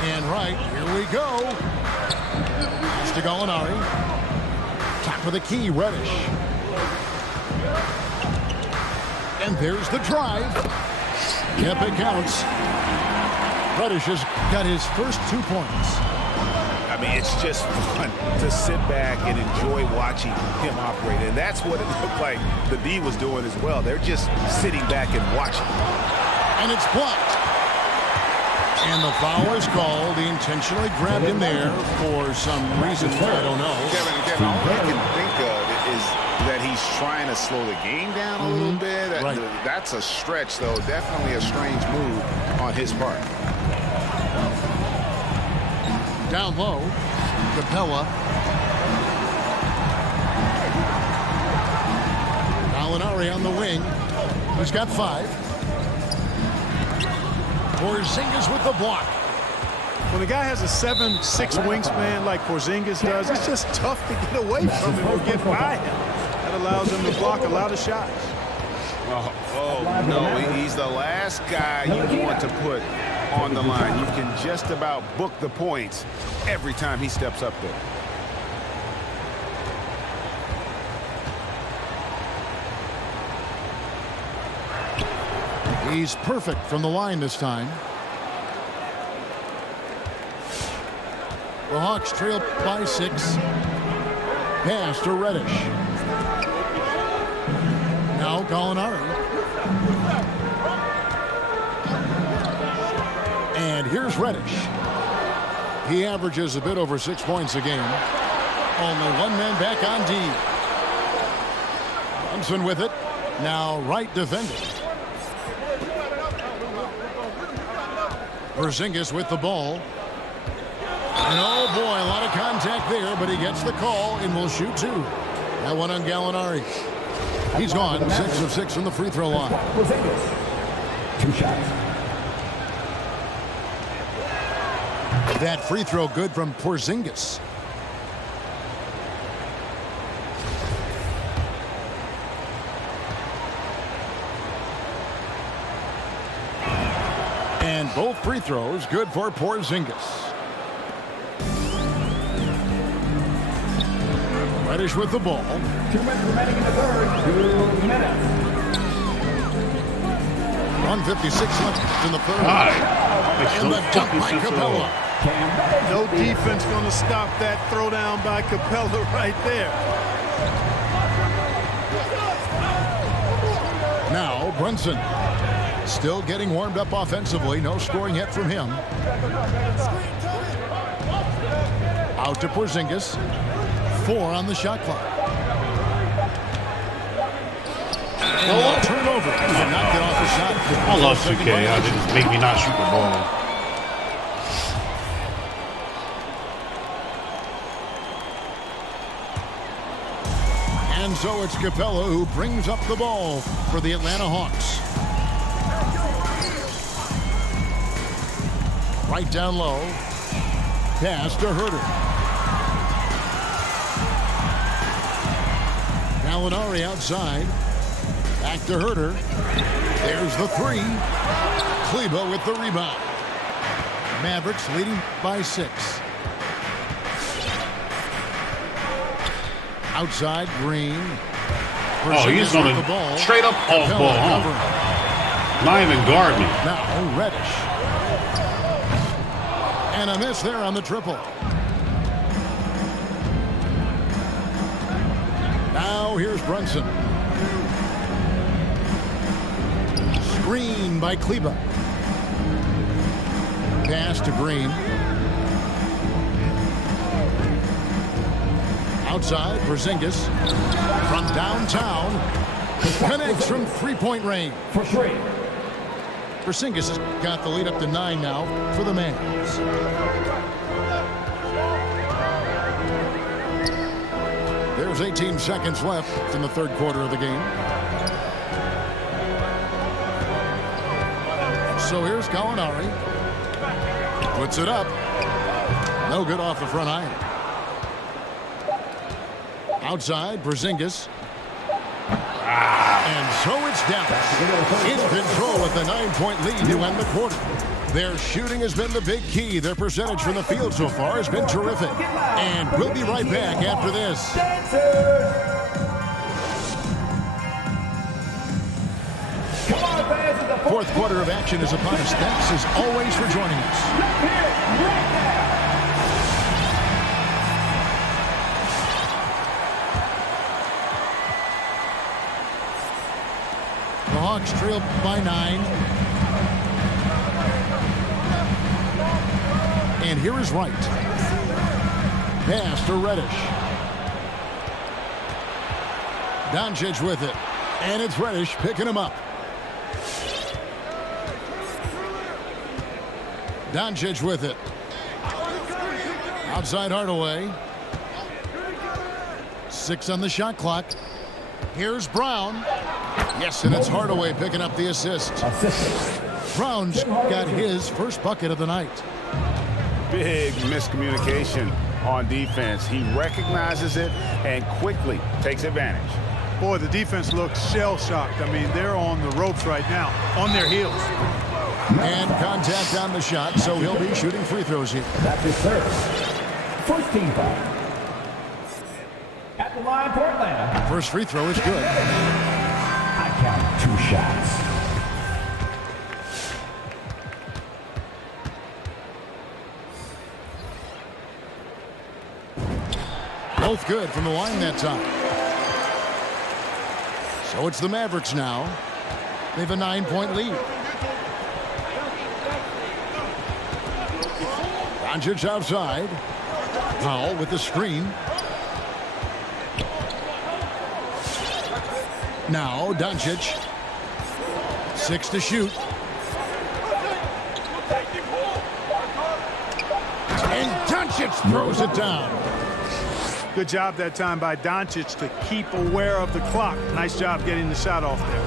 And right, here we go. It's to Gallinari. Top of the key, Reddish. And there's the drive. Yep, it counts. Reddish has got his first 2 points. I mean, it's just fun to sit back and enjoy watching him operate. And that's what it looked like the D was doing as well. They're just sitting back and watching. And it's blocked. And the foul is called. He intentionally grabbed him there for some reason. I don't know. Kevin, all I can think of is that he's trying to slow the game down a little bit. Right. That's a stretch, though. Definitely a strange move on his part. Down low, Capella. Gallinari on the wing. He's got 5. Porzingis with the block. When a guy has a 7'6" wingspan like Porzingis does, it's just tough to get away from him or get by him. That allows him to block a lot of shots. Oh no, he's the last guy you want to put on the line. You can just about book the points every time he steps up there. He's perfect from the line this time. The Hawks trail by 6. Pass to Reddish. Now Gallinari. And here's Reddish. He averages a bit over 6 points a game. Only one man back on D. Thompson with it. Now right defender. Porzingis with the ball. And oh boy, a lot of contact there, but he gets the call and will shoot 2. That one on Gallinari. He's gone 6 of 6 from the free throw line. 2 shots. That free throw good from Porzingis. And both free throws good for Porzingis. Reddish with the ball. 2 minutes remaining in the third. 2 minutes. 1:56 left in the third. And the dunk by Capella. No defense going to stop that throwdown by Capella right there. Now Brunson still getting warmed up offensively. No scoring yet from him. Out to Porzingis. 4 on the shot clock. And turnover. Knocked it off the shot. I love 2K. How they just make me not shoot the ball. And so it's Capella who brings up the ball for the Atlanta Hawks. Right down low. Pass to Herter. Gallinari outside. Back to Herter. There's the 3. Kleba with the rebound. Mavericks leading by 6. Outside, Green. Oh, he's going to straight up off ball, huh? Not even guard me. Now Reddish. And a miss there on the triple. Now here's Brunson. Screen by Kleba. Pass to Green. Outside, Porzingis. From downtown. Connects from three-point range. For three. Porzingis has got the lead up to 9 now for the Mavs. There's 18 seconds left in the third quarter of the game. So here's Gallinari. Puts it up. No good off the front iron. Outside, Porzingis. And so it's Dallas in control with a 9-point lead to end the quarter. Their shooting has been the big key. Their percentage from the field so far has been terrific. And we'll be right back after this. Fourth quarter of action is upon us. Thanks as always for joining us. The Hawks trail by 9. And here is Wright. Pass to Reddish. Doncic with it. And it's Reddish picking him up. Doncic with it. Outside Hardaway. 6 on the shot clock. Here's Brown. Yes, and it's Hardaway picking up the assist. Brown's got his first bucket of the night. Big miscommunication on defense. He recognizes it and quickly takes advantage. Boy, the defense looks shell-shocked. I mean, they're on the ropes right now, on their heels. And contact on the shot, so he'll be shooting free throws here. That's his third. First team foul. At the line for Atlanta. First free throw is good. I count 2 shots. Both good from the line that time. So it's the Mavericks now. They have a 9-point lead. Doncic outside. Powell with the screen. Now Doncic. 6 to shoot. And Doncic throws it down. Good job that time by Doncic to keep aware of the clock. Nice job getting the shot off there.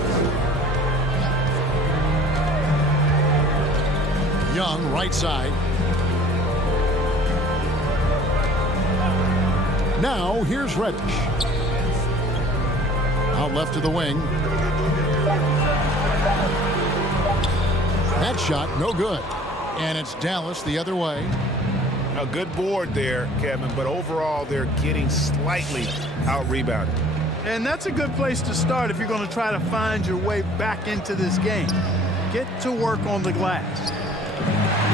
Young, right side. Now here's Reddish. Out left to the wing. That shot, no good. And it's Dallas the other way. A good board there, Kevin, but overall they're getting slightly out-rebounded. And that's a good place to start if you're going to try to find your way back into this game. Get to work on the glass.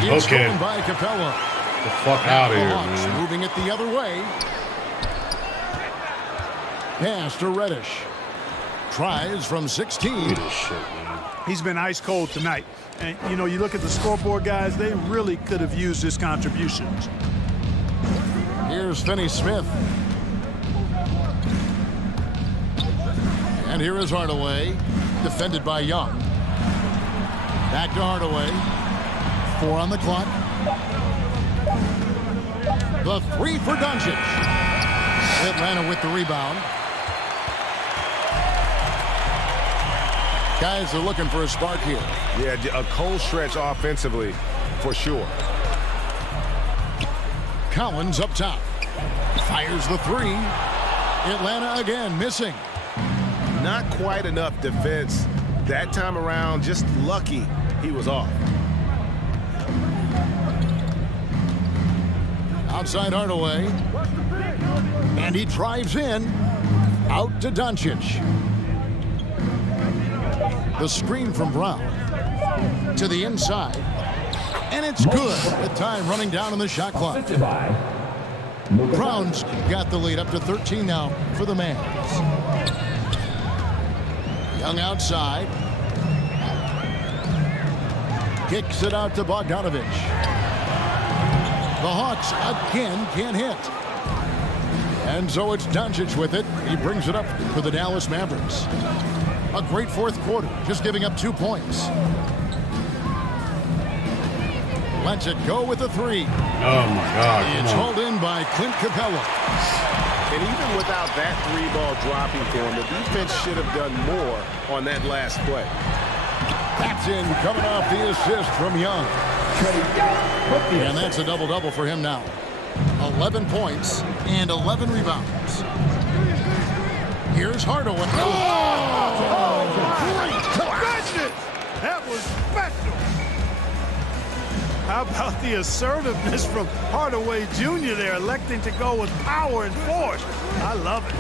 It's Okay. going by Capella. The fuck out of The here, Hawks man. moving it the other way. Pass to Reddish. Tries from 16. Look at this shit, man. He's been ice cold tonight. And, you know, you look at the scoreboard, guys, they really could have used his contributions. Here's Finney-Smith. And here is Hardaway, defended by Young. Back to Hardaway. 4 on the clock. The 3 for Doncic. Atlanta with the rebound. Guys are looking for a spark here. Yeah, a cold stretch offensively, for sure. Collins up top. Fires the 3. Atlanta again missing. Not quite enough defense. That time around, just lucky he was off. Outside Hardaway. And he drives in. Out to Doncic. The screen from Brown. To the inside. And it's good. The time running down on the shot clock. Assisted by Browns got the lead up to 13 now for the Mavs. Young outside. Kicks it out to Bogdanovich. The Hawks again can't hit. And so it's Doncic with it. He brings it up for the Dallas Mavericks. A great fourth quarter, just giving up 2 points. Lets it go with a three. Oh, my God. It's hauled in by Clint Capella. And even without that three-ball dropping for him, the defense should have done more on that last play. That's in, coming off the assist from Young. And that's a double-double for him now. 11 points and 11 rebounds. Here's Hardaway. Oh, great goodness! That was special. How about the assertiveness from Hardaway Jr. there, electing to go with power and force? I love it.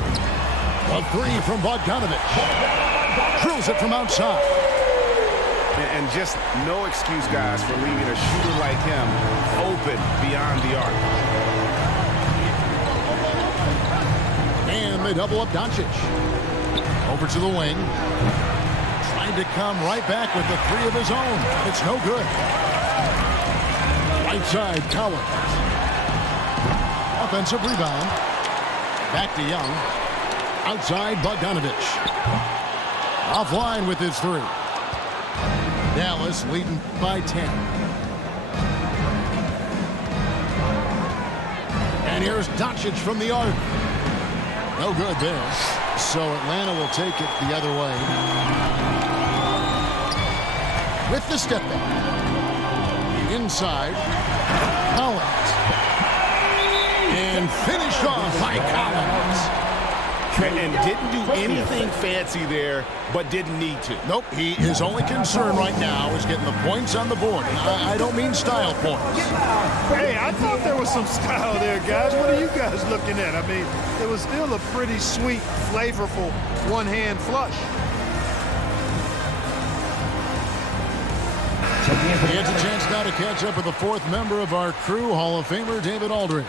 A three from Bogdanovich. Drills it from outside. And just no excuse, guys, for leaving a shooter like him open beyond the arc. And they double up Doncic. Over to the wing. Trying to come right back with the three of his own. It's no good. Right side, Collins. Offensive rebound. Back to Young. Outside, Bogdanovich. Offline with his three. Dallas leading by 10. And here's Doncic from the arc. No good there. So Atlanta will take it the other way. With the step back. Inside. Collins. And finished off by Collins. And didn't do anything fancy there, but didn't need to. Nope, his only concern right now is getting the points on the board. And I don't mean style points. Hey, I thought there was some style there, guys. What are you guys looking at? I mean, it was still a pretty sweet, flavorful one-hand flush. He has a chance now to catch up with the fourth member of our crew, Hall of Famer David Aldridge.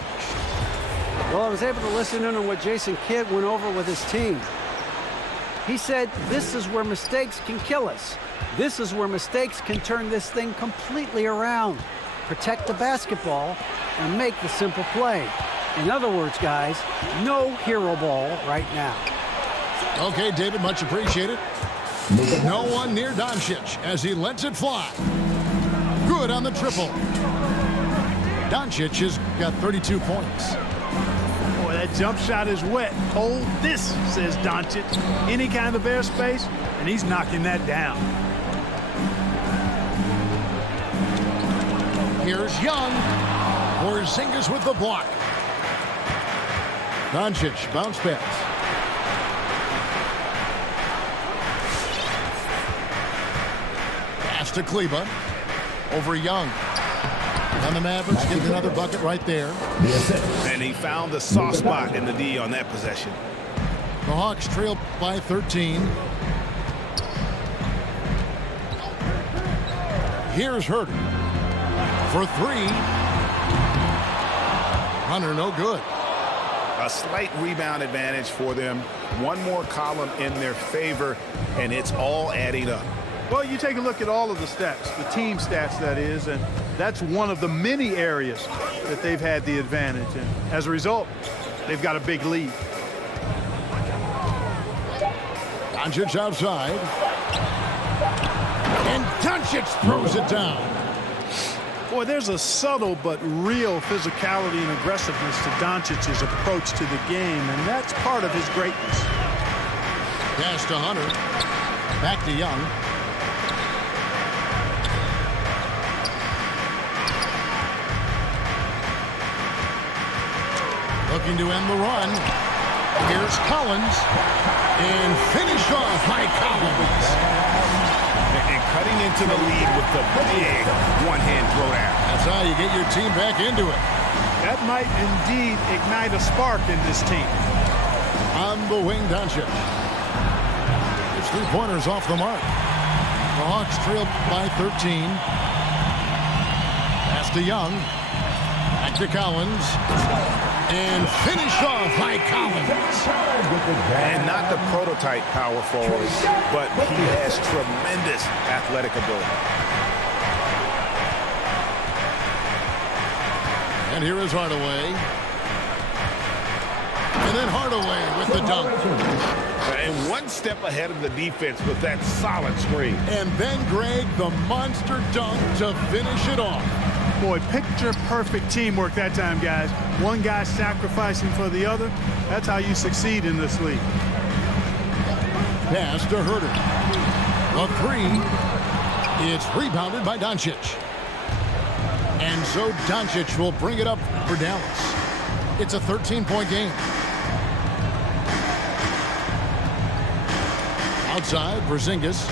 Well, I was able to listen in on what Jason Kidd went over with his team. He said, this is where mistakes can kill us. This is where mistakes can turn this thing completely around. Protect the basketball and make the simple play. In other words, guys, no hero ball right now. Okay, David, much appreciated. No one near Doncic as he lets it fly. Good on the triple. Doncic has got 32 points. Boy, that jump shot is wet. Hold this, says Doncic. Any kind of airspace, and he's knocking that down. Here's Young. Porzingis with the block. Doncic, bounce pass. Pass to Kleba. Over Young. And the Mavericks get another bucket right there. And he found the soft spot in the D on that possession. The Hawks trail by 13. Here's Herter for three. Hunter, no good. A slight rebound advantage for them. One more column in their favor, and it's all adding up. Well, you take a look at all of the stats, the team stats, that is, and that's one of the many areas that they've had the advantage. And as a result, they've got a big lead. Doncic outside. And Doncic throws it down. Boy, there's a subtle but real physicality and aggressiveness to Doncic's approach to the game, and that's part of his greatness. Pass to Hunter. Back to Young. Looking to end the run. Here's Collins. And finished off by Collins. And cutting into the lead with the big one-hand throwdown. That's how you get your team back into it. That might indeed ignite a spark in this team. On the wing, Doncic. It's three-pointers off the mark. The Hawks trail by 13. Pass to Young. Back to Collins. And finished off by Collins. And not the prototype power forward, but he has tremendous athletic ability. And here is Hardaway. And then Hardaway with the dunk. And one step ahead of the defense with that solid screen. And then Greg, the monster dunk to finish it off. Boy, picture-perfect teamwork that time, guys. One guy sacrificing for the other. That's how you succeed in this league. Pass to Herter. A three. It's rebounded by Doncic. And so Doncic will bring it up for Dallas. It's a 13-point game. Outside, Porzingis.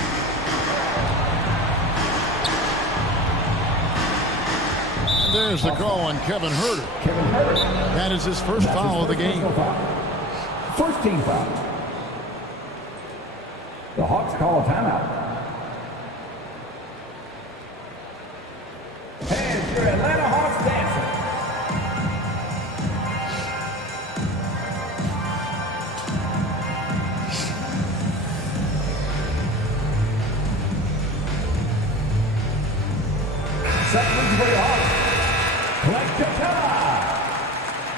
There's the call on Kevin Herter. That is his first foul of the game. First team foul. The Hawks call a timeout. And your Atlanta Hawks dancing. Second for the Hawks. Collect Capella.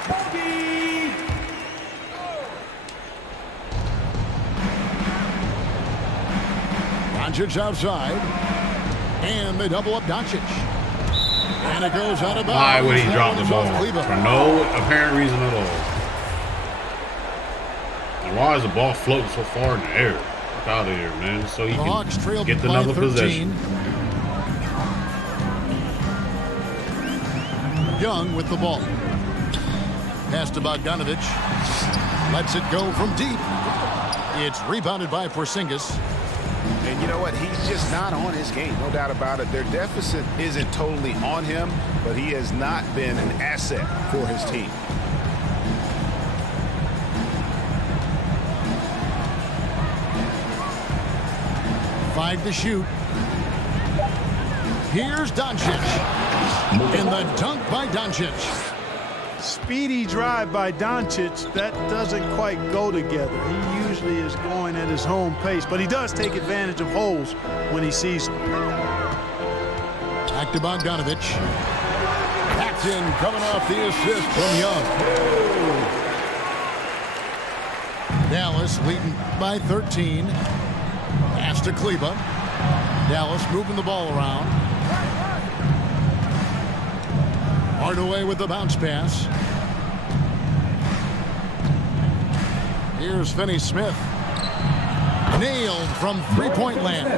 Bogey. Doncic outside. And they double up Doncic. And it goes out of bounds. Why would he drop the ball? Cleveland. For no apparent reason at all. And why is the ball floating so far in the air? Get out of here, man. So he can get another possession. Young with the ball. Pass to Bogdanovich. Lets it go from deep. It's rebounded by Porzingis. And you know what? He's just not on his game, no doubt about it. Their deficit isn't totally on him, but he has not been an asset for his team. Five to shoot. Here's Doncic. And the dunk by Doncic. Speedy drive by Doncic. That doesn't quite go together. He usually is going at his home pace, but he does take advantage of holes when he sees them. Back to Bogdanovich. Paxton coming off the assist from Young. Dallas leading by 13. Pass to Kleba. Dallas moving the ball around. Hardaway with the bounce pass. Here's Finney-Smith. Nailed from three-point land.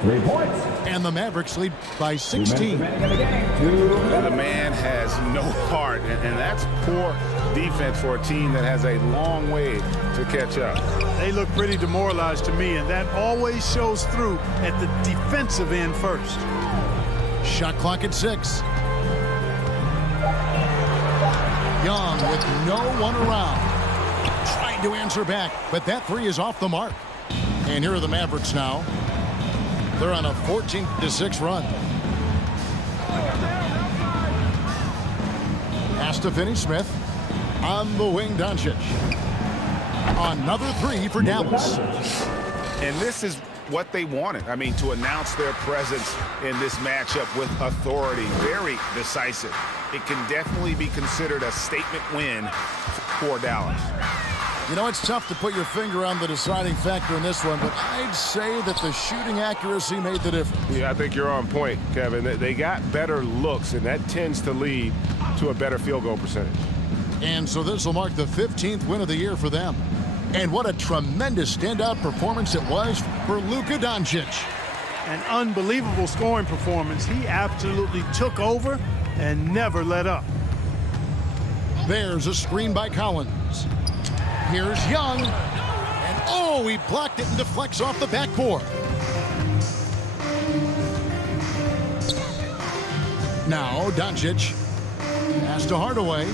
3 points. And the Mavericks lead by 16. The man has no heart, and that's poor defense for a team that has a long way to catch up. They look pretty demoralized to me, and that always shows through at the defensive end first. Shot clock at 6. Young with no one around. Trying to answer back, but that three is off the mark. And here are the Mavericks now. They're on a 14-6 run. Pass to Finney-Smith. On the wing, Doncic. Another three for Dallas. And this is what they wanted. I mean, to announce their presence in this matchup with authority. Very decisive. It can definitely be considered a statement win for Dallas. You know, it's tough to put your finger on the deciding factor in this one, but I'd say that the shooting accuracy made the difference. Yeah, I think you're on point, Kevin. They got better looks, and that tends to lead to a better field goal percentage. And so this will mark the 15th win of the year for them. And what a tremendous standout performance it was for Luka Doncic. An unbelievable scoring performance. He absolutely took over and never let up. There's a screen by Collins. Here's Young. And oh, he blocked it and deflects off the backboard. Now Doncic. Pass to Hardaway.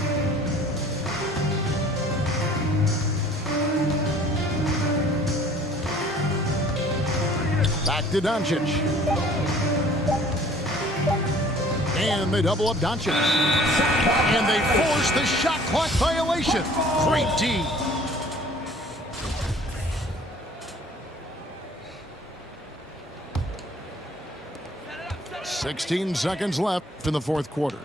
Back to Doncic. And they double up Doncic. And they force the shot clock violation. Great D. "16 seconds left in the fourth quarter.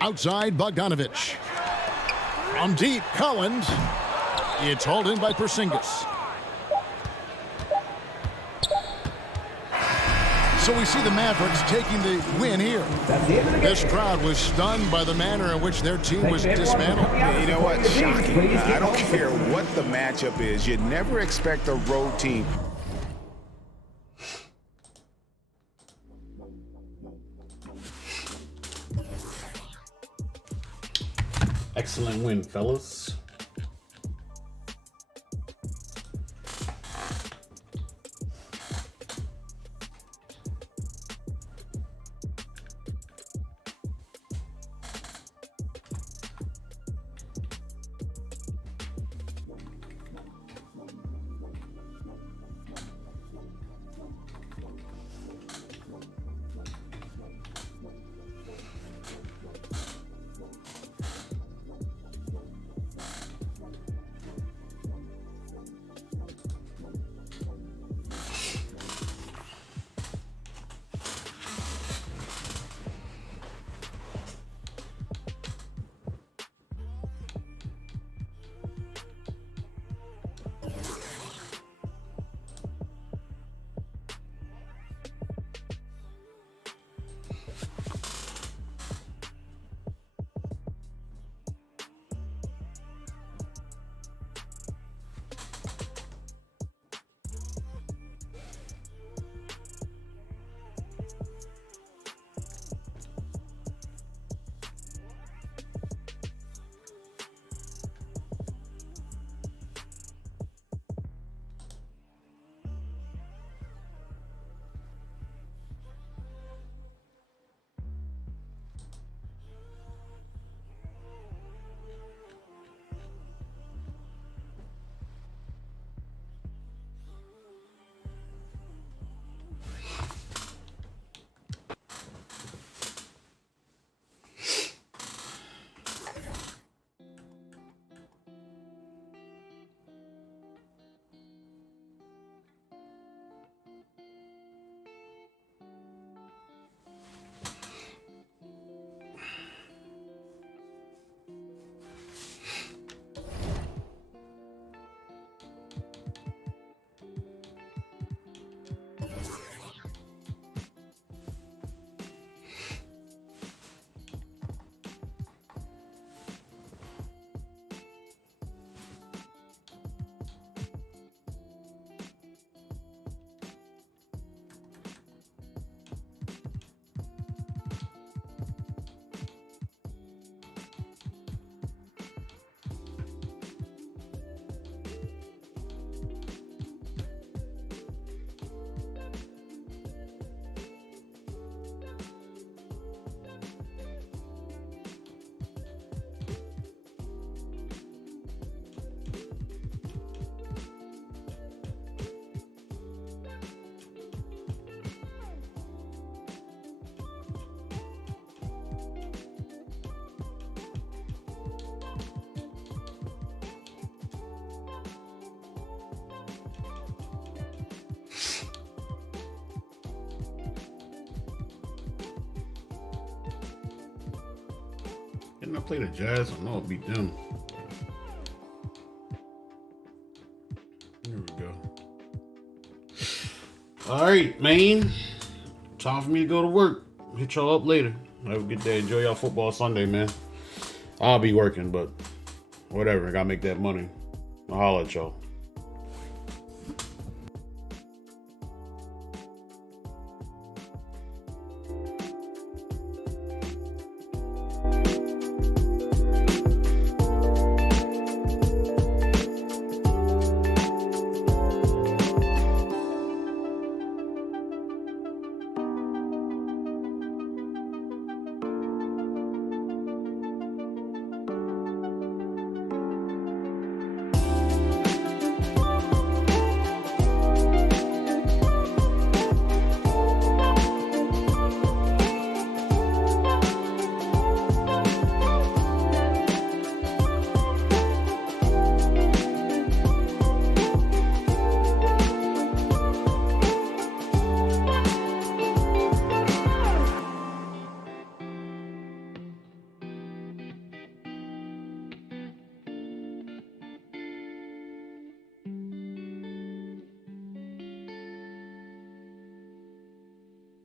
Outside Bogdanovich. From deep, Collins. It's hauled in by Porzingis. So we see the Mavericks taking the win here. This crowd was stunned by the manner in which their team was dismantled. Yeah, you know what? Shocking. I don't care what the matchup is. You never expect a road team. Excellent win, fellas. Didn't I play the Jazz? I know it beat them. Here we go. All right, man. Time for me to go to work. Hit y'all up later. Have a good day. Enjoy y'all football Sunday, man. I'll be working, but whatever. I gotta make that money. I'll holler at y'all.